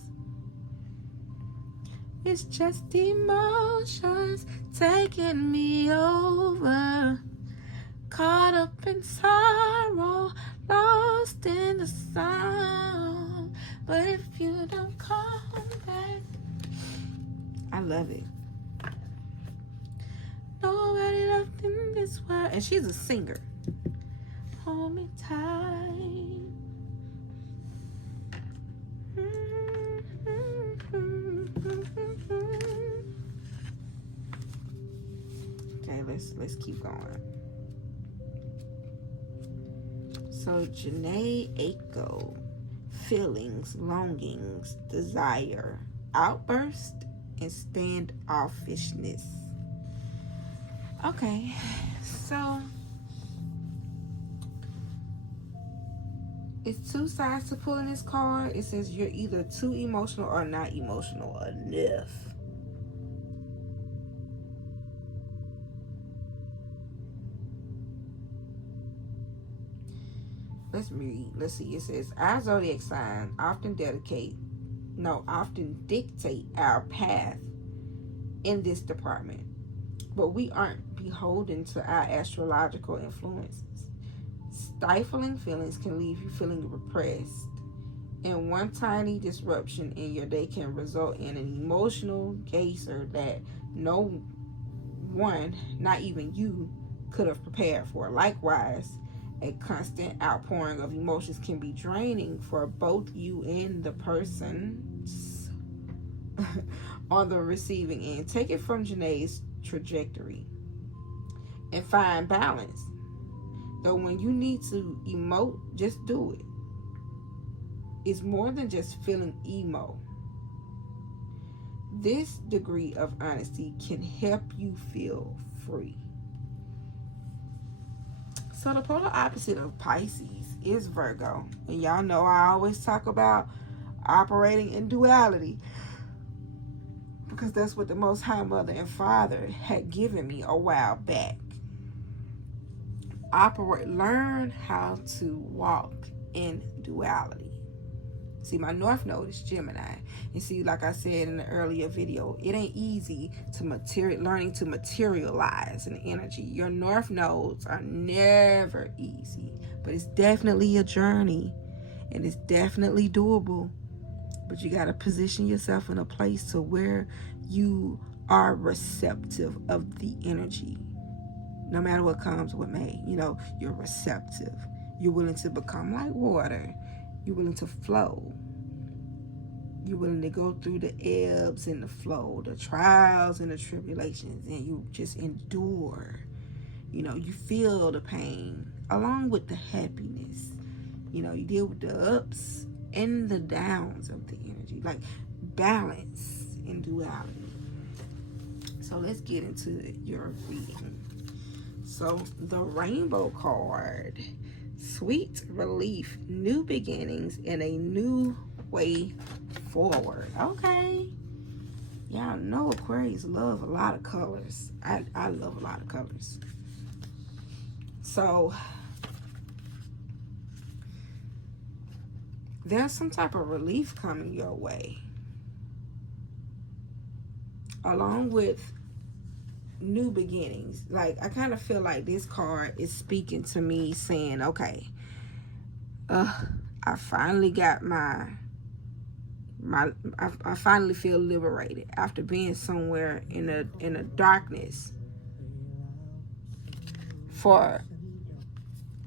It's just emotions taking me over. Caught up in sorrow, lost in the sound. But if you don't come back, I love it. Nobody left in this world. And she's a singer. Hold me tight. Okay, let's keep going. So Janae Aiko, feelings, longings, desire, outburst, and standoffishness. Okay, so it's two sides to pulling this card. It says you're either too emotional or not emotional enough. Let's read. Let's see. It says our zodiac sign often dictate our path in this department, but we aren't beholden to our astrological influences. Stifling feelings can leave you feeling repressed, and one tiny disruption in your day can result in an emotional geyser that no one, not even you, could have prepared for. Likewise, a constant outpouring of emotions can be draining for both you and the person on the receiving end. Take it from Janae's trajectory and find balance. Though when you need to emote, just do it. is more than just feeling emo. This degree of honesty can help you feel free. So the polar opposite of Pisces is Virgo. And y'all know I always talk about operating in duality, because that's what the Most High Mother and Father had given me a while back. Learn how to walk in duality. See, my North Node is Gemini. And see, like I said in the earlier video, it ain't easy to learning to materialize an energy. Your North Nodes are never easy, but it's definitely a journey, and it's definitely doable. But you got to position yourself in a place to where you are receptive of the energy. No matter what comes with me, you're receptive. You're willing to become like water. You're willing to flow. You're willing to go through the ebbs and the flow, the trials and the tribulations, and you just endure. You feel the pain along with the happiness. You deal with the ups and the downs of the energy, like balance and duality. So let's get into your reading. So the Rainbow card, sweet relief, new beginnings, and a new way forward. Okay. Y'all know Aquarius love a lot of colors. I love a lot of colors. So there's some type of relief coming your way, along with new beginnings. Like, I kind of feel like this card is speaking to me, saying, okay, I finally got I finally feel liberated after being somewhere in a darkness for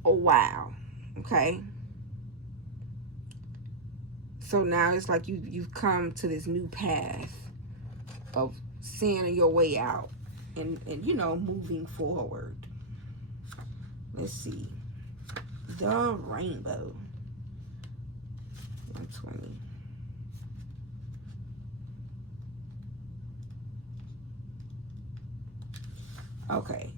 a while. Okay, so now it's like you've come to this new path of seeing your way out and moving forward. Let's see. The Rainbow. 120. Okay.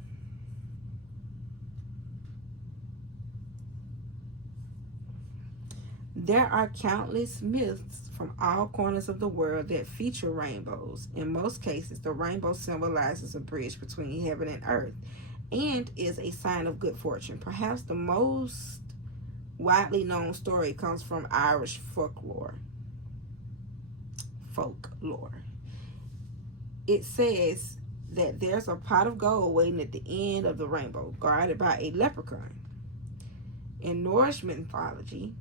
There are countless myths from all corners of the world that feature rainbows. In most cases, the rainbow symbolizes a bridge between heaven and earth and is a sign of good fortune. Perhaps the most widely known story comes from Irish folklore. It says that there's a pot of gold waiting at the end of the rainbow, guarded by a leprechaun. In Norse mythology,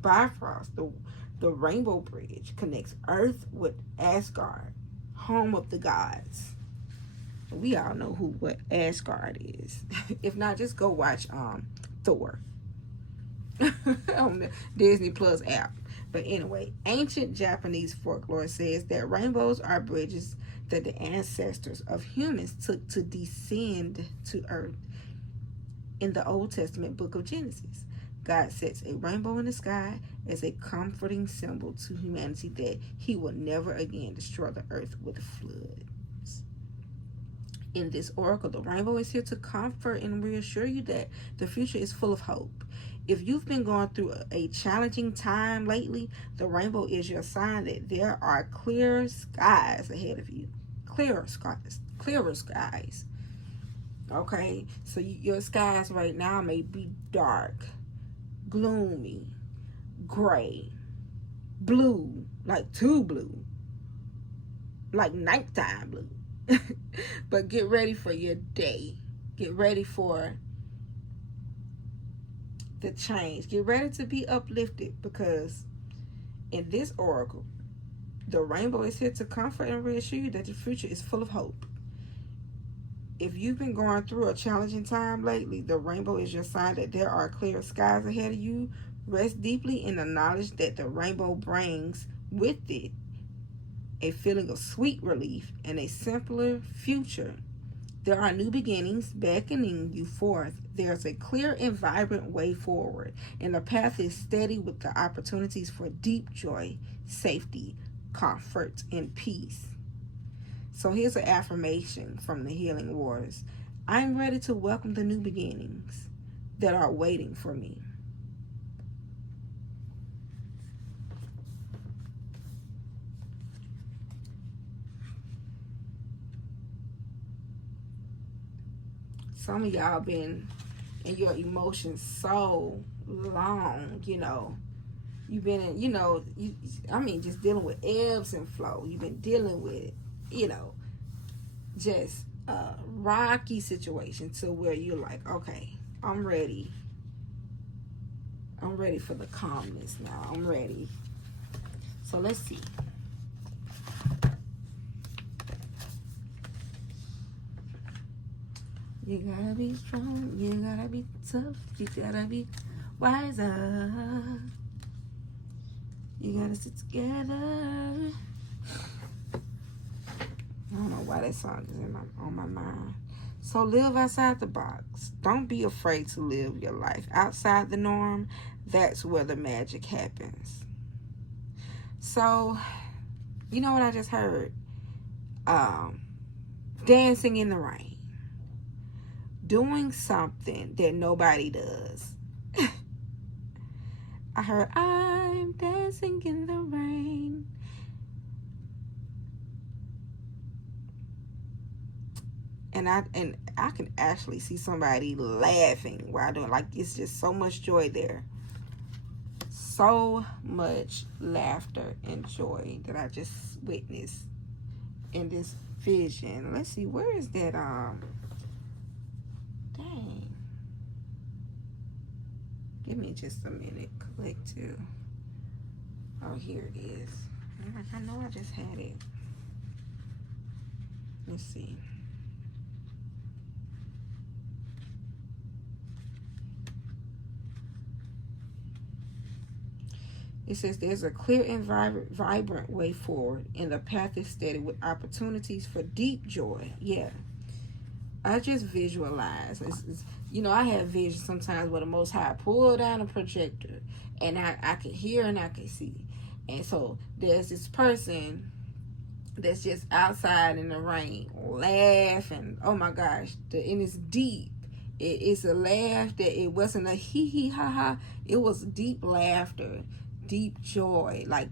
Bifrost, the rainbow bridge, connects Earth with Asgard, home of the gods. We all know what Asgard is. If not, just go watch Thor on the Disney Plus app. But anyway, ancient Japanese folklore says that rainbows are bridges that the ancestors of humans took to descend to Earth. In the Old Testament book of Genesis, God sets a rainbow in the sky as a comforting symbol to humanity that he will never again destroy the earth with floods. In this oracle, the rainbow is here to comfort and reassure you that the future is full of hope. If you've been going through a challenging time lately, the rainbow is your sign that there are clear skies ahead of you. Clearer skies. Okay, so your skies right now may be dark, gloomy, gray, blue, like too blue, like nighttime blue. But get ready for your day. Get ready for the change. Get ready to be uplifted, because in this oracle, the rainbow is here to comfort and reassure you that the future is full of hope. If you've been going through a challenging time lately, the rainbow is your sign that there are clear skies ahead of you. Rest deeply in the knowledge that the rainbow brings with it a feeling of sweet relief and a simpler future There are new beginnings beckoning you forth. There's a clear and vibrant way forward, and the path is steady with the opportunities for deep joy, safety, comfort, and peace. So here's an affirmation from the Healing Waters. I'm ready to welcome the new beginnings that are waiting for me. Some of y'all been in your emotions so long, You've been in, just dealing with ebbs and flow. You've been dealing with, just a rocky situation to where you're like, okay, I'm ready. I'm ready for the calmness now. I'm ready. So let's see. You gotta be strong, you gotta be tough, you gotta be wiser. You gotta sit together. I don't know why that song is on my mind. So live outside the box. Don't be afraid to live your life outside the norm. That's where the magic happens. So, you know what I just heard? Dancing in the rain. Doing something that nobody does. I heard, I'm dancing in the rain. And I can actually see somebody laughing while doing, like, it's just so much joy there. So much laughter and joy that I just witnessed in this vision. Let's see, where is that? Dang. Give me just a minute. Click to. Oh, here it is. I know I just had it. Let's see. It says there's a clear and vibrant way forward, and the path is steady with opportunities for deep joy. Yeah. I just visualize. I have visions sometimes where the Most High pull down a projector, and I can hear and I can see. And so there's this person that's just outside in the rain, laughing. Oh my gosh, and it's deep. It's a laugh that it wasn't a hee hee ha ha. It was deep laughter, deep joy. Like,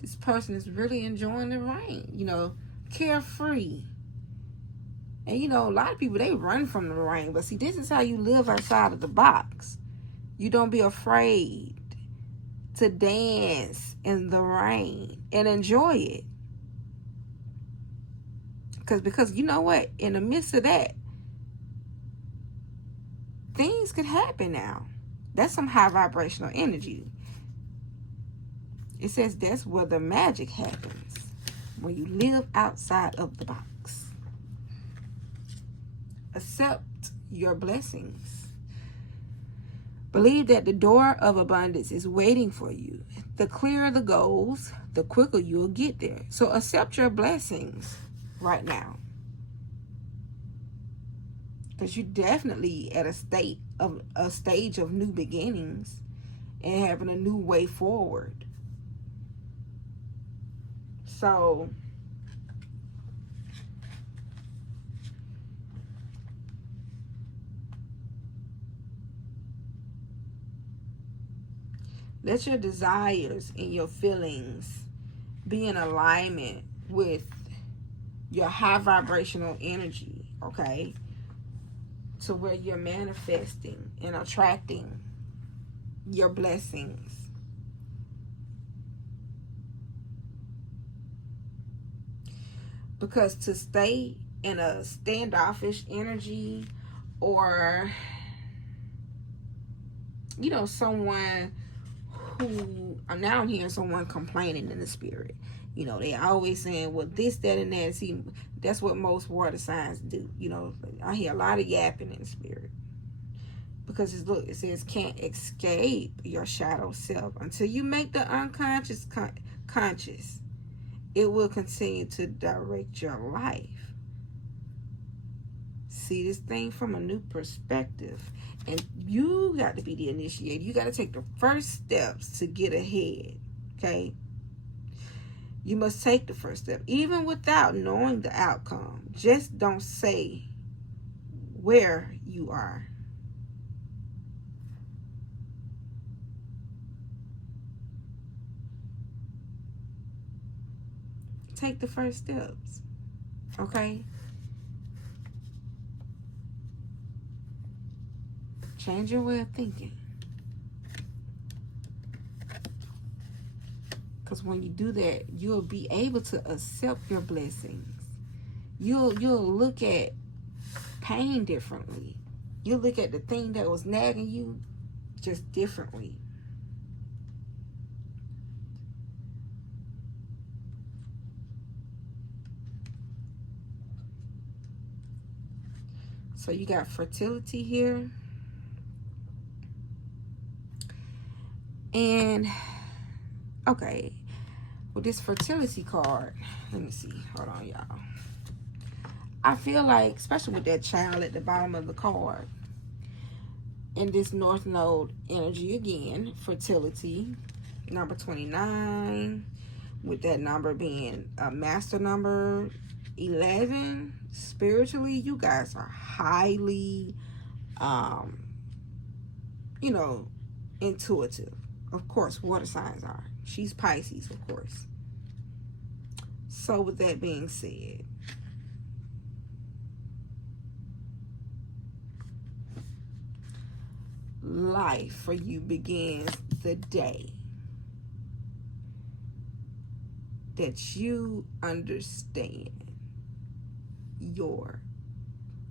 this person is really enjoying the rain, carefree. And a lot of people, they run from the rain. But see, this is how you live outside of the box. You don't be afraid to dance in the rain and enjoy it. Because you know what? In the midst of that, things could happen now. That's some high vibrational energy. It says that's where the magic happens. When you live outside of the box. Accept your blessings. Believe that the door of abundance is waiting for you. The clearer the goals, the quicker you'll get there. So accept your blessings right now. Because you're definitely at a stage of new beginnings and having a new way forward. So let your desires and your feelings be in alignment with your high vibrational energy, okay? To where you're manifesting and attracting your blessings. Because to stay in a standoffish energy, or someone who, now I'm hearing someone complaining in the spirit. They always saying, well, this, that, and that. See, that's what most water signs do. I hear a lot of yapping in the spirit. Because it says can't escape your shadow self. Until you make the unconscious conscious, it will continue to direct your life. see this thing from a new perspective. And you got to be the initiator. You got to take the first steps to get ahead. Okay? You must take the first step, even without knowing the outcome. Just don't say where you are. Take the first steps. Okay? Change your way of thinking. Because when you do that, you'll be able to accept your blessings. You'll look at pain differently. You'll look at the thing that was nagging you just differently. So you got fertility here. And, okay, with this fertility card, let me see. Hold on, y'all. I feel like, especially with that child at the bottom of the card, in this North Node energy again, fertility, number 29, with that number being a master number 11, spiritually, you guys are highly, you know, intuitive. Of course, water signs are. She's Pisces, of course. So with that being said, life for you begins the day that you understand your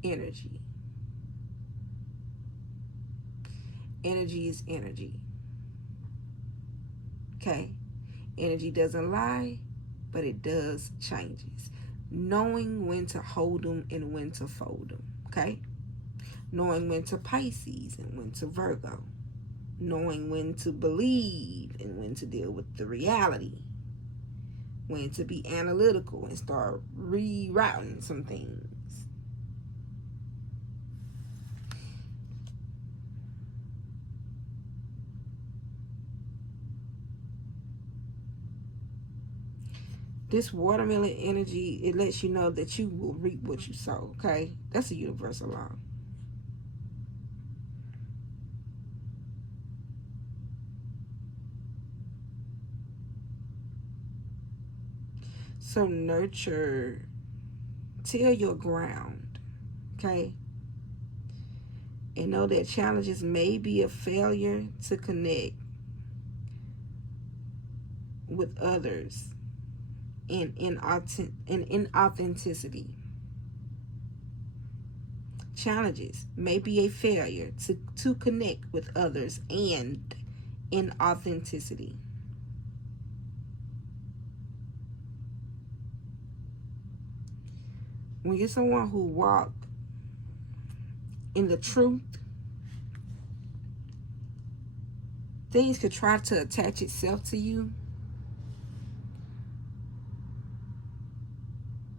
energy. Energy is energy. Okay? Energy doesn't lie, but it does changes. Knowing when to hold them and when to fold them. Okay? Knowing when to Pisces and when to Virgo. Knowing when to believe and when to deal with the reality. When to be analytical and start rerouting some things. This watermelon energy, it lets you know that you will reap what you sow, okay? That's a universal law. So nurture, till your ground, okay? And know that challenges may be a failure to connect with others in inauthenticity. Challenges may be a failure to connect with others and in authenticity. When you're someone who walks in the truth, things could try to attach itself to you,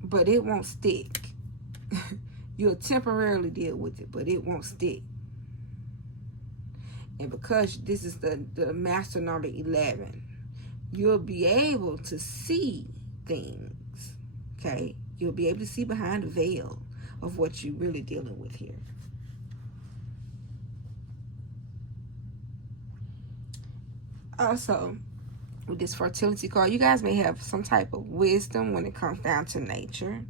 but it won't stick. You'll temporarily deal with it, but it won't stick. And because this is the master number 11, you'll be able to see things, okay? You'll be able to see behind the veil of what you're really dealing with here. Also, with this fertility card, you guys may have some type of wisdom when it comes down to nature.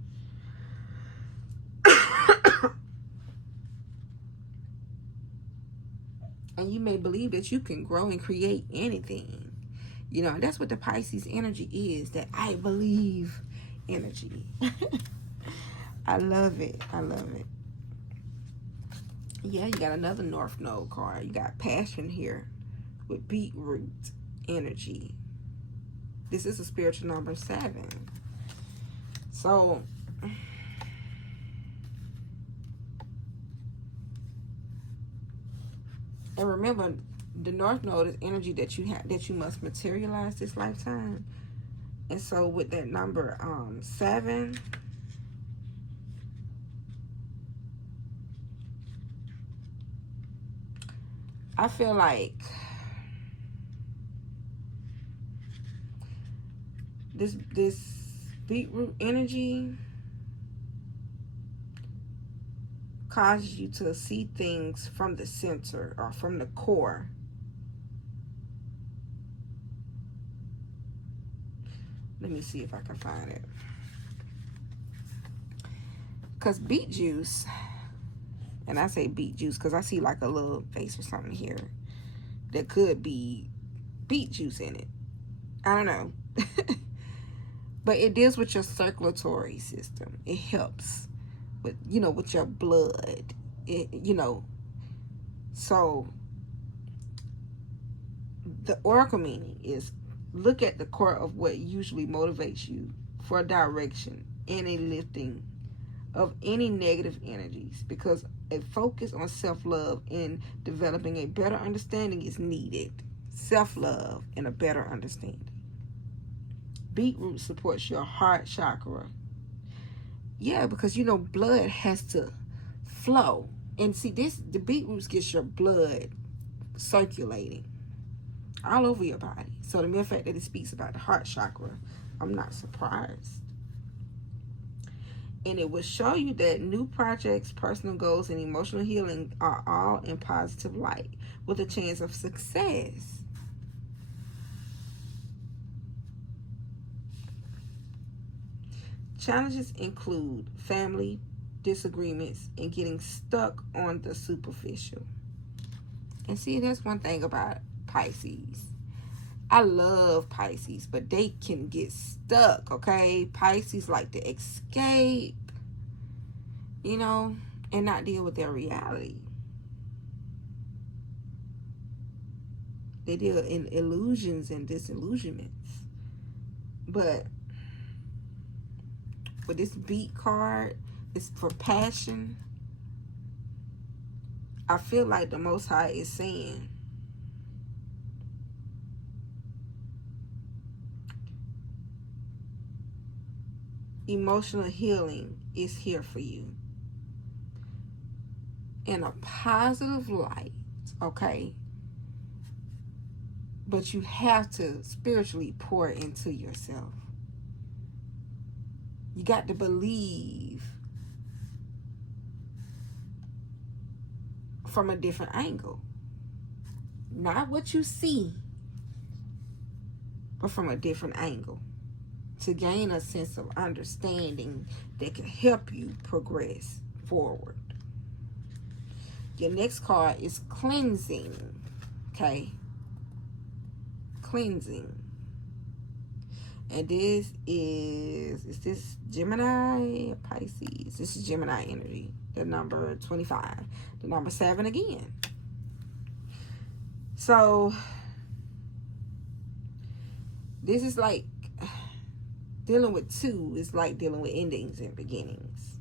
And you may believe that you can grow and create anything. You know, and that's what the Pisces energy is, that I believe energy. I love it. I love it. Yeah, you got another North Node card. You got passion here with beetroot energy. This is a spiritual number 7. So, and remember, the North Node is energy that you have, that you must materialize this lifetime. And so with that number 7, I feel like this beetroot energy causes you to see things from the center or from the core. Let me see if I can find it. Because beet juice, and I say beet juice because I see like a little face or something here that could be beet juice in it. I don't know. But it deals with your circulatory system. It helps with, you know, with your blood. It, you know, so the oracle meaning is look at the core of what usually motivates you for direction and a lifting of any negative energies, because a focus on self-love and developing a better understanding is needed. Self-love and a better understanding. Beetroot supports your heart chakra. Yeah, because you know blood has to flow. And see, the beetroots gets your blood circulating all over your body. So the mere fact that it speaks about the heart chakra, I'm not surprised. And it will show you that new projects, personal goals, and emotional healing are all in positive light with a chance of success. Challenges include family disagreements and getting stuck on the superficial. And see, that's one thing about Pisces. I love Pisces, but they can get stuck, okay? Pisces like to escape, you know, and not deal with their reality. They deal in illusions and disillusionments. But with this beat card, it's for passion. I feel like the Most High is saying, emotional healing is here for you in a positive light, okay? But you have to spiritually pour into yourself. You got to believe from a different angle. Not what you see, but from a different angle, to gain a sense of understanding that can help you progress forward. Your next card is cleansing, okay? Cleansing. And this is this Gemini or Pisces? This is Gemini energy. The number 25. The number 7 again. So, this is like dealing with 2 is like dealing with endings and beginnings.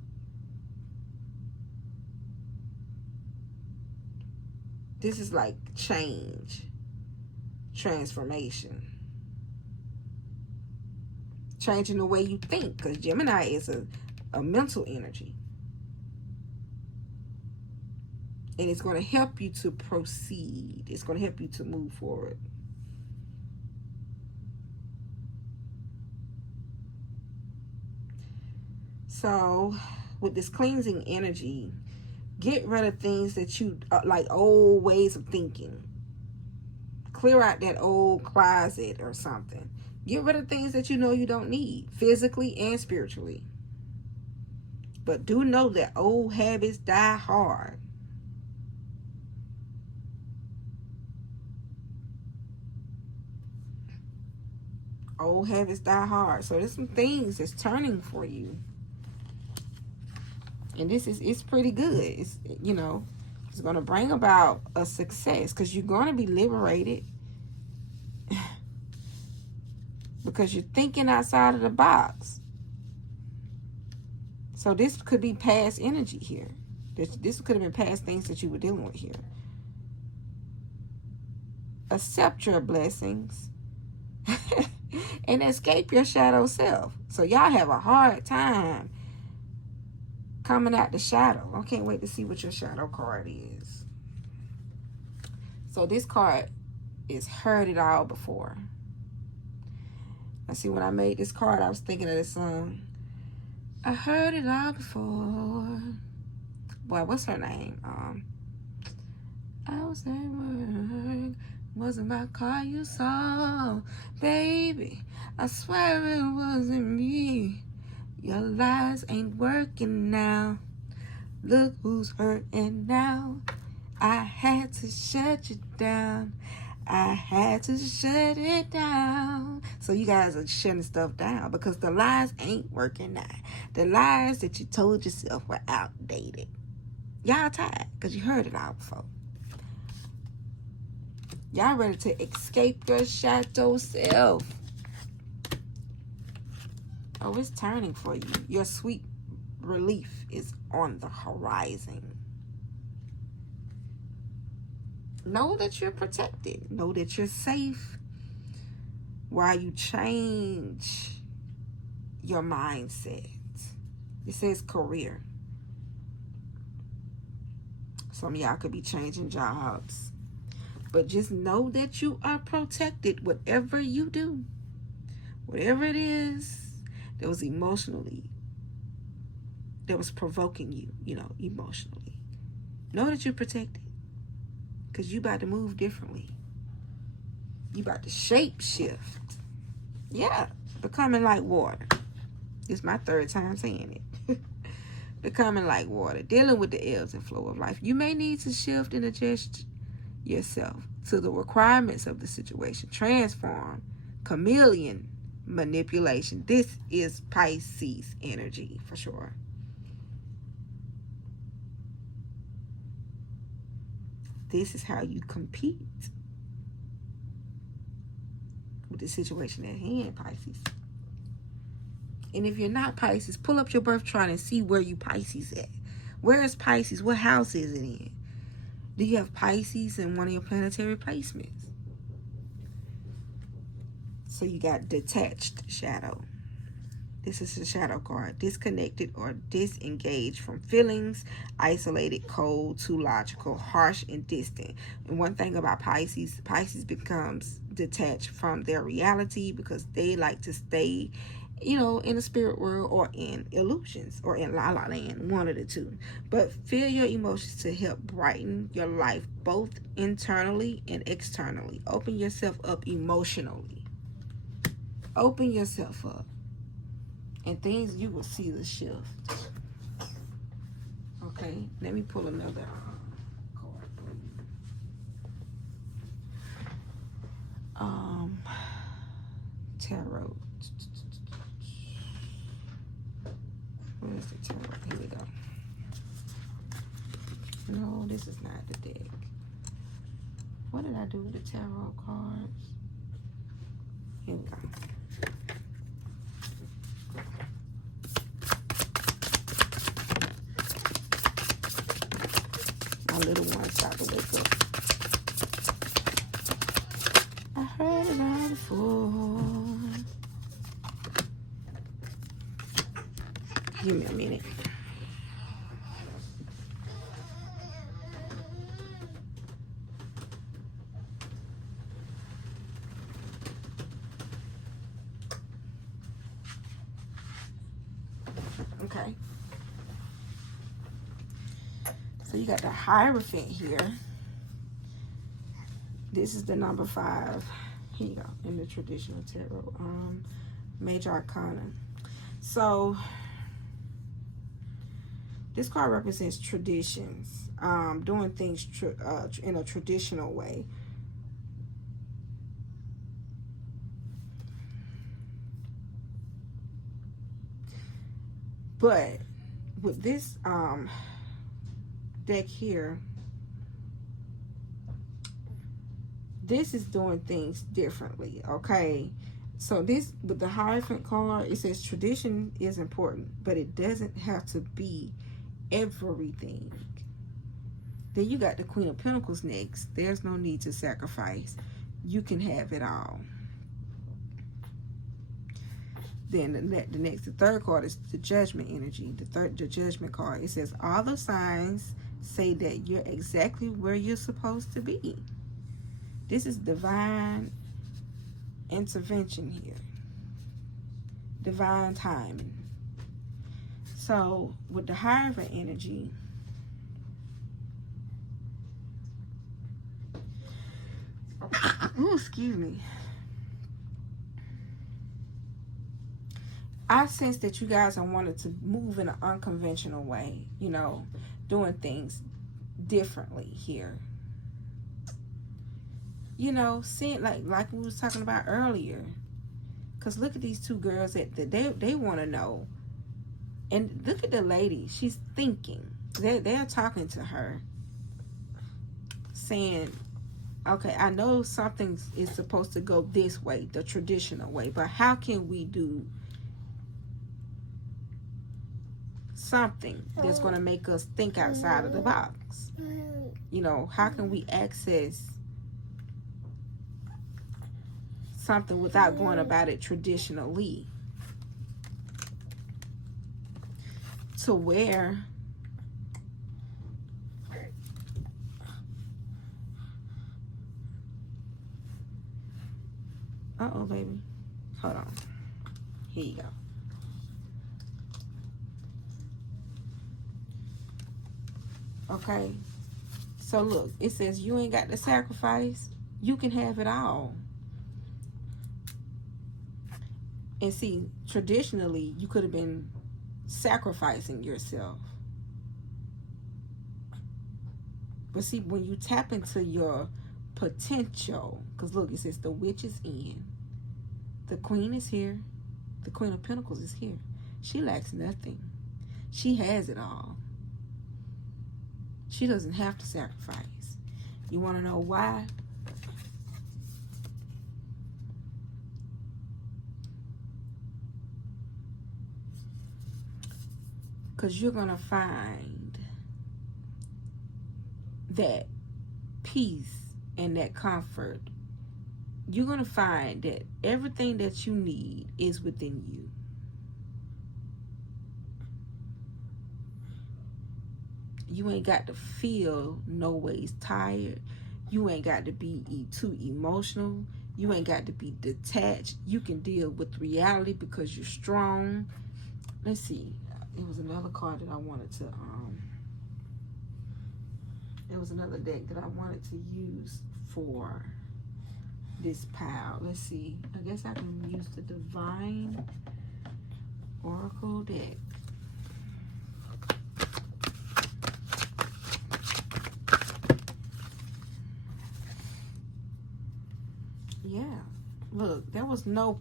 This is like change, transformation. Changing the way you think, because Gemini is a mental energy. And it's going to help you to proceed. It's going to help you to move forward. So, with this cleansing energy, get rid of things that you, like old ways of thinking. Clear out that old closet or something. Get rid of things that you know you don't need, physically and spiritually. But do know that old habits die hard. Old habits die hard. So there's some things that's turning for you. And it's pretty good. It's, you know, it's going to bring about a success because you're going to be liberated. Because you're thinking outside of the box. So this could be past energy here. This could have been past things that you were dealing with here. Accept your blessings. And escape your shadow self. So y'all have a hard time coming out the shadow. I can't wait to see what your shadow card is. So this card is heard it all before. I see, when I made this card, I was thinking of this song. I heard it all before. Boy, what's her name? I was saying, wasn't my car you saw, baby. I swear it wasn't me. Your lies ain't working now. Look who's hurting now. I had to shut you down. I had to shut it down. So you guys are shutting stuff down because the lies ain't working now. The lies that you told yourself were outdated. Y'all tired because you heard it all before. Y'all ready to escape your shadow self. Oh, it's turning for you. Your sweet relief is on the horizon. Know that you're protected. Know that you're safe while you change your mindset. It says career. Some of y'all could be changing jobs. But just know that you are protected. Whatever you do, whatever it is that was emotionally, that was provoking you, emotionally. Know that you're protected. Because you about to move differently. You about to shape shift. Yeah. Becoming like water. This is my third time saying it. Becoming like water. Dealing with the ebbs and flow of life. You may need to shift and adjust yourself to the requirements of the situation. Transform. Chameleon manipulation. This is Pisces energy for sure. This is how you compete with the situation at hand, Pisces. And if you're not Pisces, pull up your birth chart and see where you Pisces at. Where is Pisces? What house is it in? Do you have Pisces in one of your planetary placements? So you got detached shadow. This is the shadow card. Disconnected or disengaged from feelings, isolated, cold, too logical, harsh, and distant. And one thing about Pisces becomes detached from their reality because they like to stay, in the spirit world or in illusions or in la la land, one of the two. But feel your emotions to help brighten your life, both internally and externally. Open yourself up emotionally. Open yourself up. And things, you will see the shift. Okay, let me pull another card for you. Tarot. Where's the tarot? Here we go. No, this is not the deck. What did I do with the tarot cards? Here we go. My little one's about to wake up. I heard it all before. Give me a minute. Okay. So you got the Hierophant here. This is the number 5. Here you go, in the traditional tarot. Major Arcana. So this card represents traditions, doing things in a traditional way. But with this deck here, this is doing things differently, okay? So this, with the Hierophant card, it says tradition is important, but it doesn't have to be everything. Then you got the Queen of Pentacles next. There's no need to sacrifice. You can have it all. Then the third card is the Judgment energy. The Judgment card. It says all the signs say that you're exactly where you're supposed to be. This is divine intervention here. Divine timing. So with the Hierophant energy, ooh, excuse me. I sense that you guys are wanting to move in an unconventional way, you know, doing things differently here. You know, seeing like we was talking about earlier. Because look at these two girls that they want to know. And look at the lady. She's thinking. They're talking to her. Saying, okay, I know something is supposed to go this way, the traditional way. But how can we do something that's going to make us think outside of the box? You know, how can we access something without going about it traditionally? To where uh-oh, baby. Hold on. Here you go. Okay. So look, it says you ain't got to sacrifice. You can have it all. And see, traditionally, you could have been sacrificing yourself. But see, when you tap into your potential, because look, it says the witch is in. The queen is here. The Queen of Pentacles is here. She lacks nothing. She has it all. She doesn't have to sacrifice. You want to know why? Because you're going to find that peace and that comfort. You're going to find that everything that you need is within you. You ain't got to feel no ways tired. You ain't got to be too emotional. You ain't got to be detached. You can deal with reality because you're strong. Let's see. It was another card that I wanted to, it was another deck that I wanted to use for this pile. Let's see. I guess I can use the Divine Oracle deck. Yeah. Look, there was no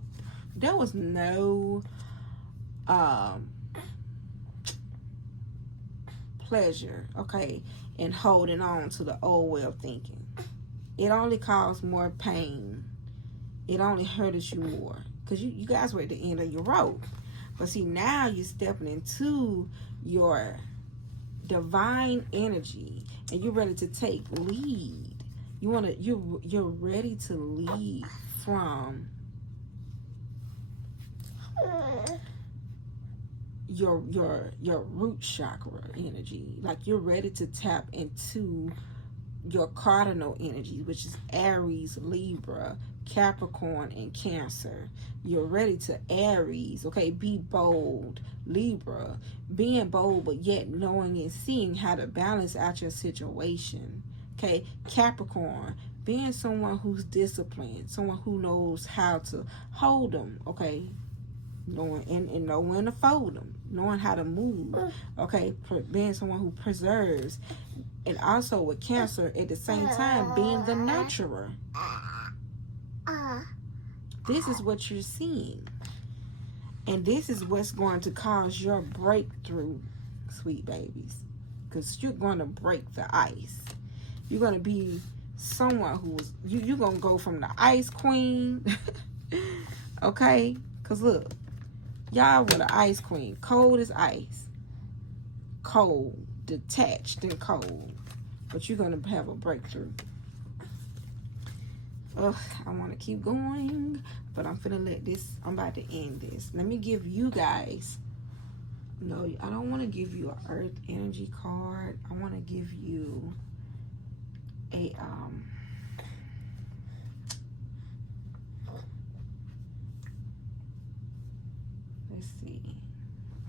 pleasure, okay, in holding on to the old way of thinking. It only caused more pain. It only hurts you more. Because you guys were at the end of your rope. But see, now you're stepping into your divine energy and you're ready to take lead. You're ready to lead from your root chakra energy. Like you're ready to tap into your cardinal energy, which is Aries, Libra, Capricorn, and Cancer. You're ready to Aries, okay, be bold. Libra, being bold but yet knowing and seeing how to balance out your situation. Okay, Capricorn, being someone who's disciplined, someone who knows how to hold them, okay, knowing and know when to fold them, knowing how to move, okay, being someone who preserves. And also with Cancer, at the same time, being the nurturer. This is what you're seeing. And this is what's going to cause your breakthrough, sweet babies. Because you're going to break the ice. You're going to be someone who's, you're going to go from the ice queen. Okay? Because look, y'all were the ice queen. Cold as ice. Cold. Detached and cold. But you're going to have a breakthrough. Ugh, I want to keep going, but I'm finna let this, I'm about to end this. Let me give you guys, no, I don't want to give you an earth energy card. I want to give you a,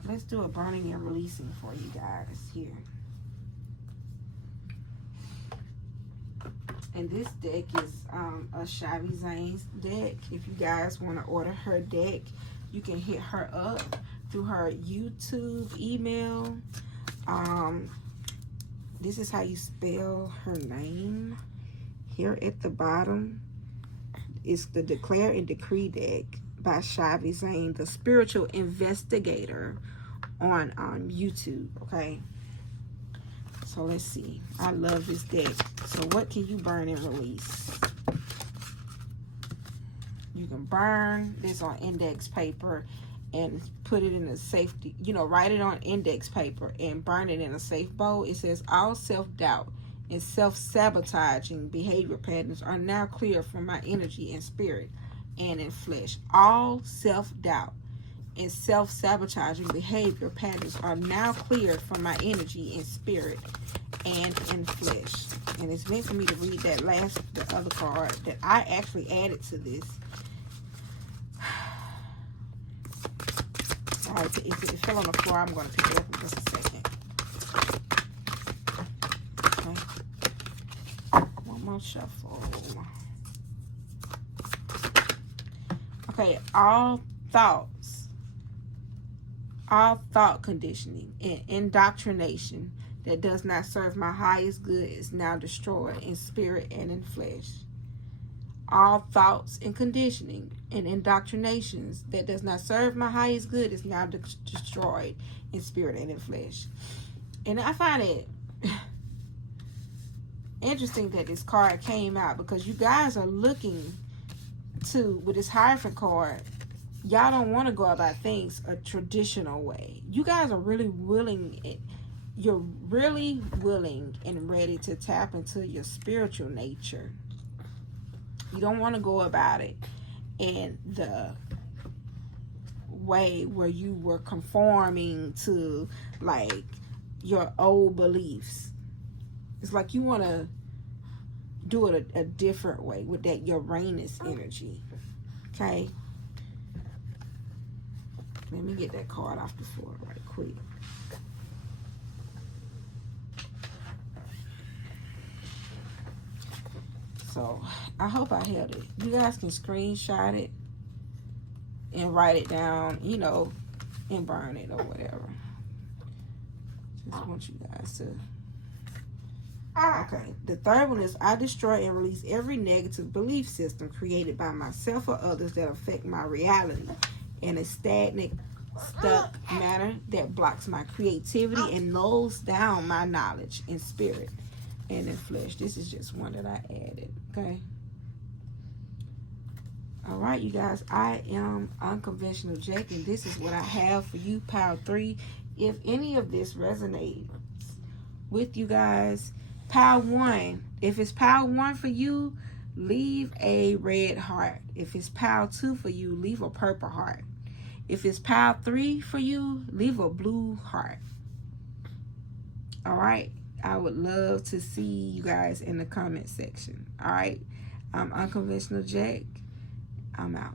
Let's do a burning and releasing for you guys here. And this deck is a Shavy Zane's deck. If you guys want to order her deck, you can hit her up through her YouTube email. This is how you spell her name. Here at the bottom is the Declare and Decree deck by Shavy Zane, the spiritual investigator on YouTube. Okay, so let's see. I love this deck. So what can you burn and release? You can burn this on index paper and put it in a safety, write it on index paper and burn it in a safe bowl. It says, all self-doubt and self-sabotaging behavior patterns are now clear from my energy and spirit and in flesh. All self-doubt and self-sabotaging behavior patterns are now cleared from my energy and spirit and in flesh. And it's meant for me to read that the other card that I actually added to this. All right, if it fell on the floor, I'm going to pick it up in just a second. Okay. One more shuffle. Okay, all thoughts, all thought conditioning and indoctrination that does not serve my highest good is now destroyed in spirit and in flesh. All thoughts and conditioning and indoctrinations that does not serve my highest good is now destroyed in spirit and in flesh. And I find it interesting that this card came out, because you guys are looking to, with this Hierophant card, y'all don't want to go about things a traditional way. You guys are really willing, you're really willing and ready to tap into your spiritual nature. You don't want to go about it in the way where you were conforming to like your old beliefs. It's like you want to do it a different way with that Uranus energy. Okay? Let me get that card off the floor right quick. So I hope I held it. You guys can screenshot it and write it down, and burn it or whatever. Just want you guys to. Okay. The third one is, I destroy and release every negative belief system created by myself or others that affect my reality in a stagnant, stuck manner that blocks my creativity and lulls down my knowledge in spirit and in flesh. This is just one that I added. Okay. All right, you guys. I am Unconventional Jack, and this is what I have for you, Pile 3. If any of this resonates with you guys, Pile 1. If it's Pile 1 for you, leave a red heart. If it's Pile 2 for you, leave a purple heart. If it's Pile 3 for you, leave a blue heart. All right. I would love to see you guys in the comment section. All right. I'm Unconventional Jack. I'm out.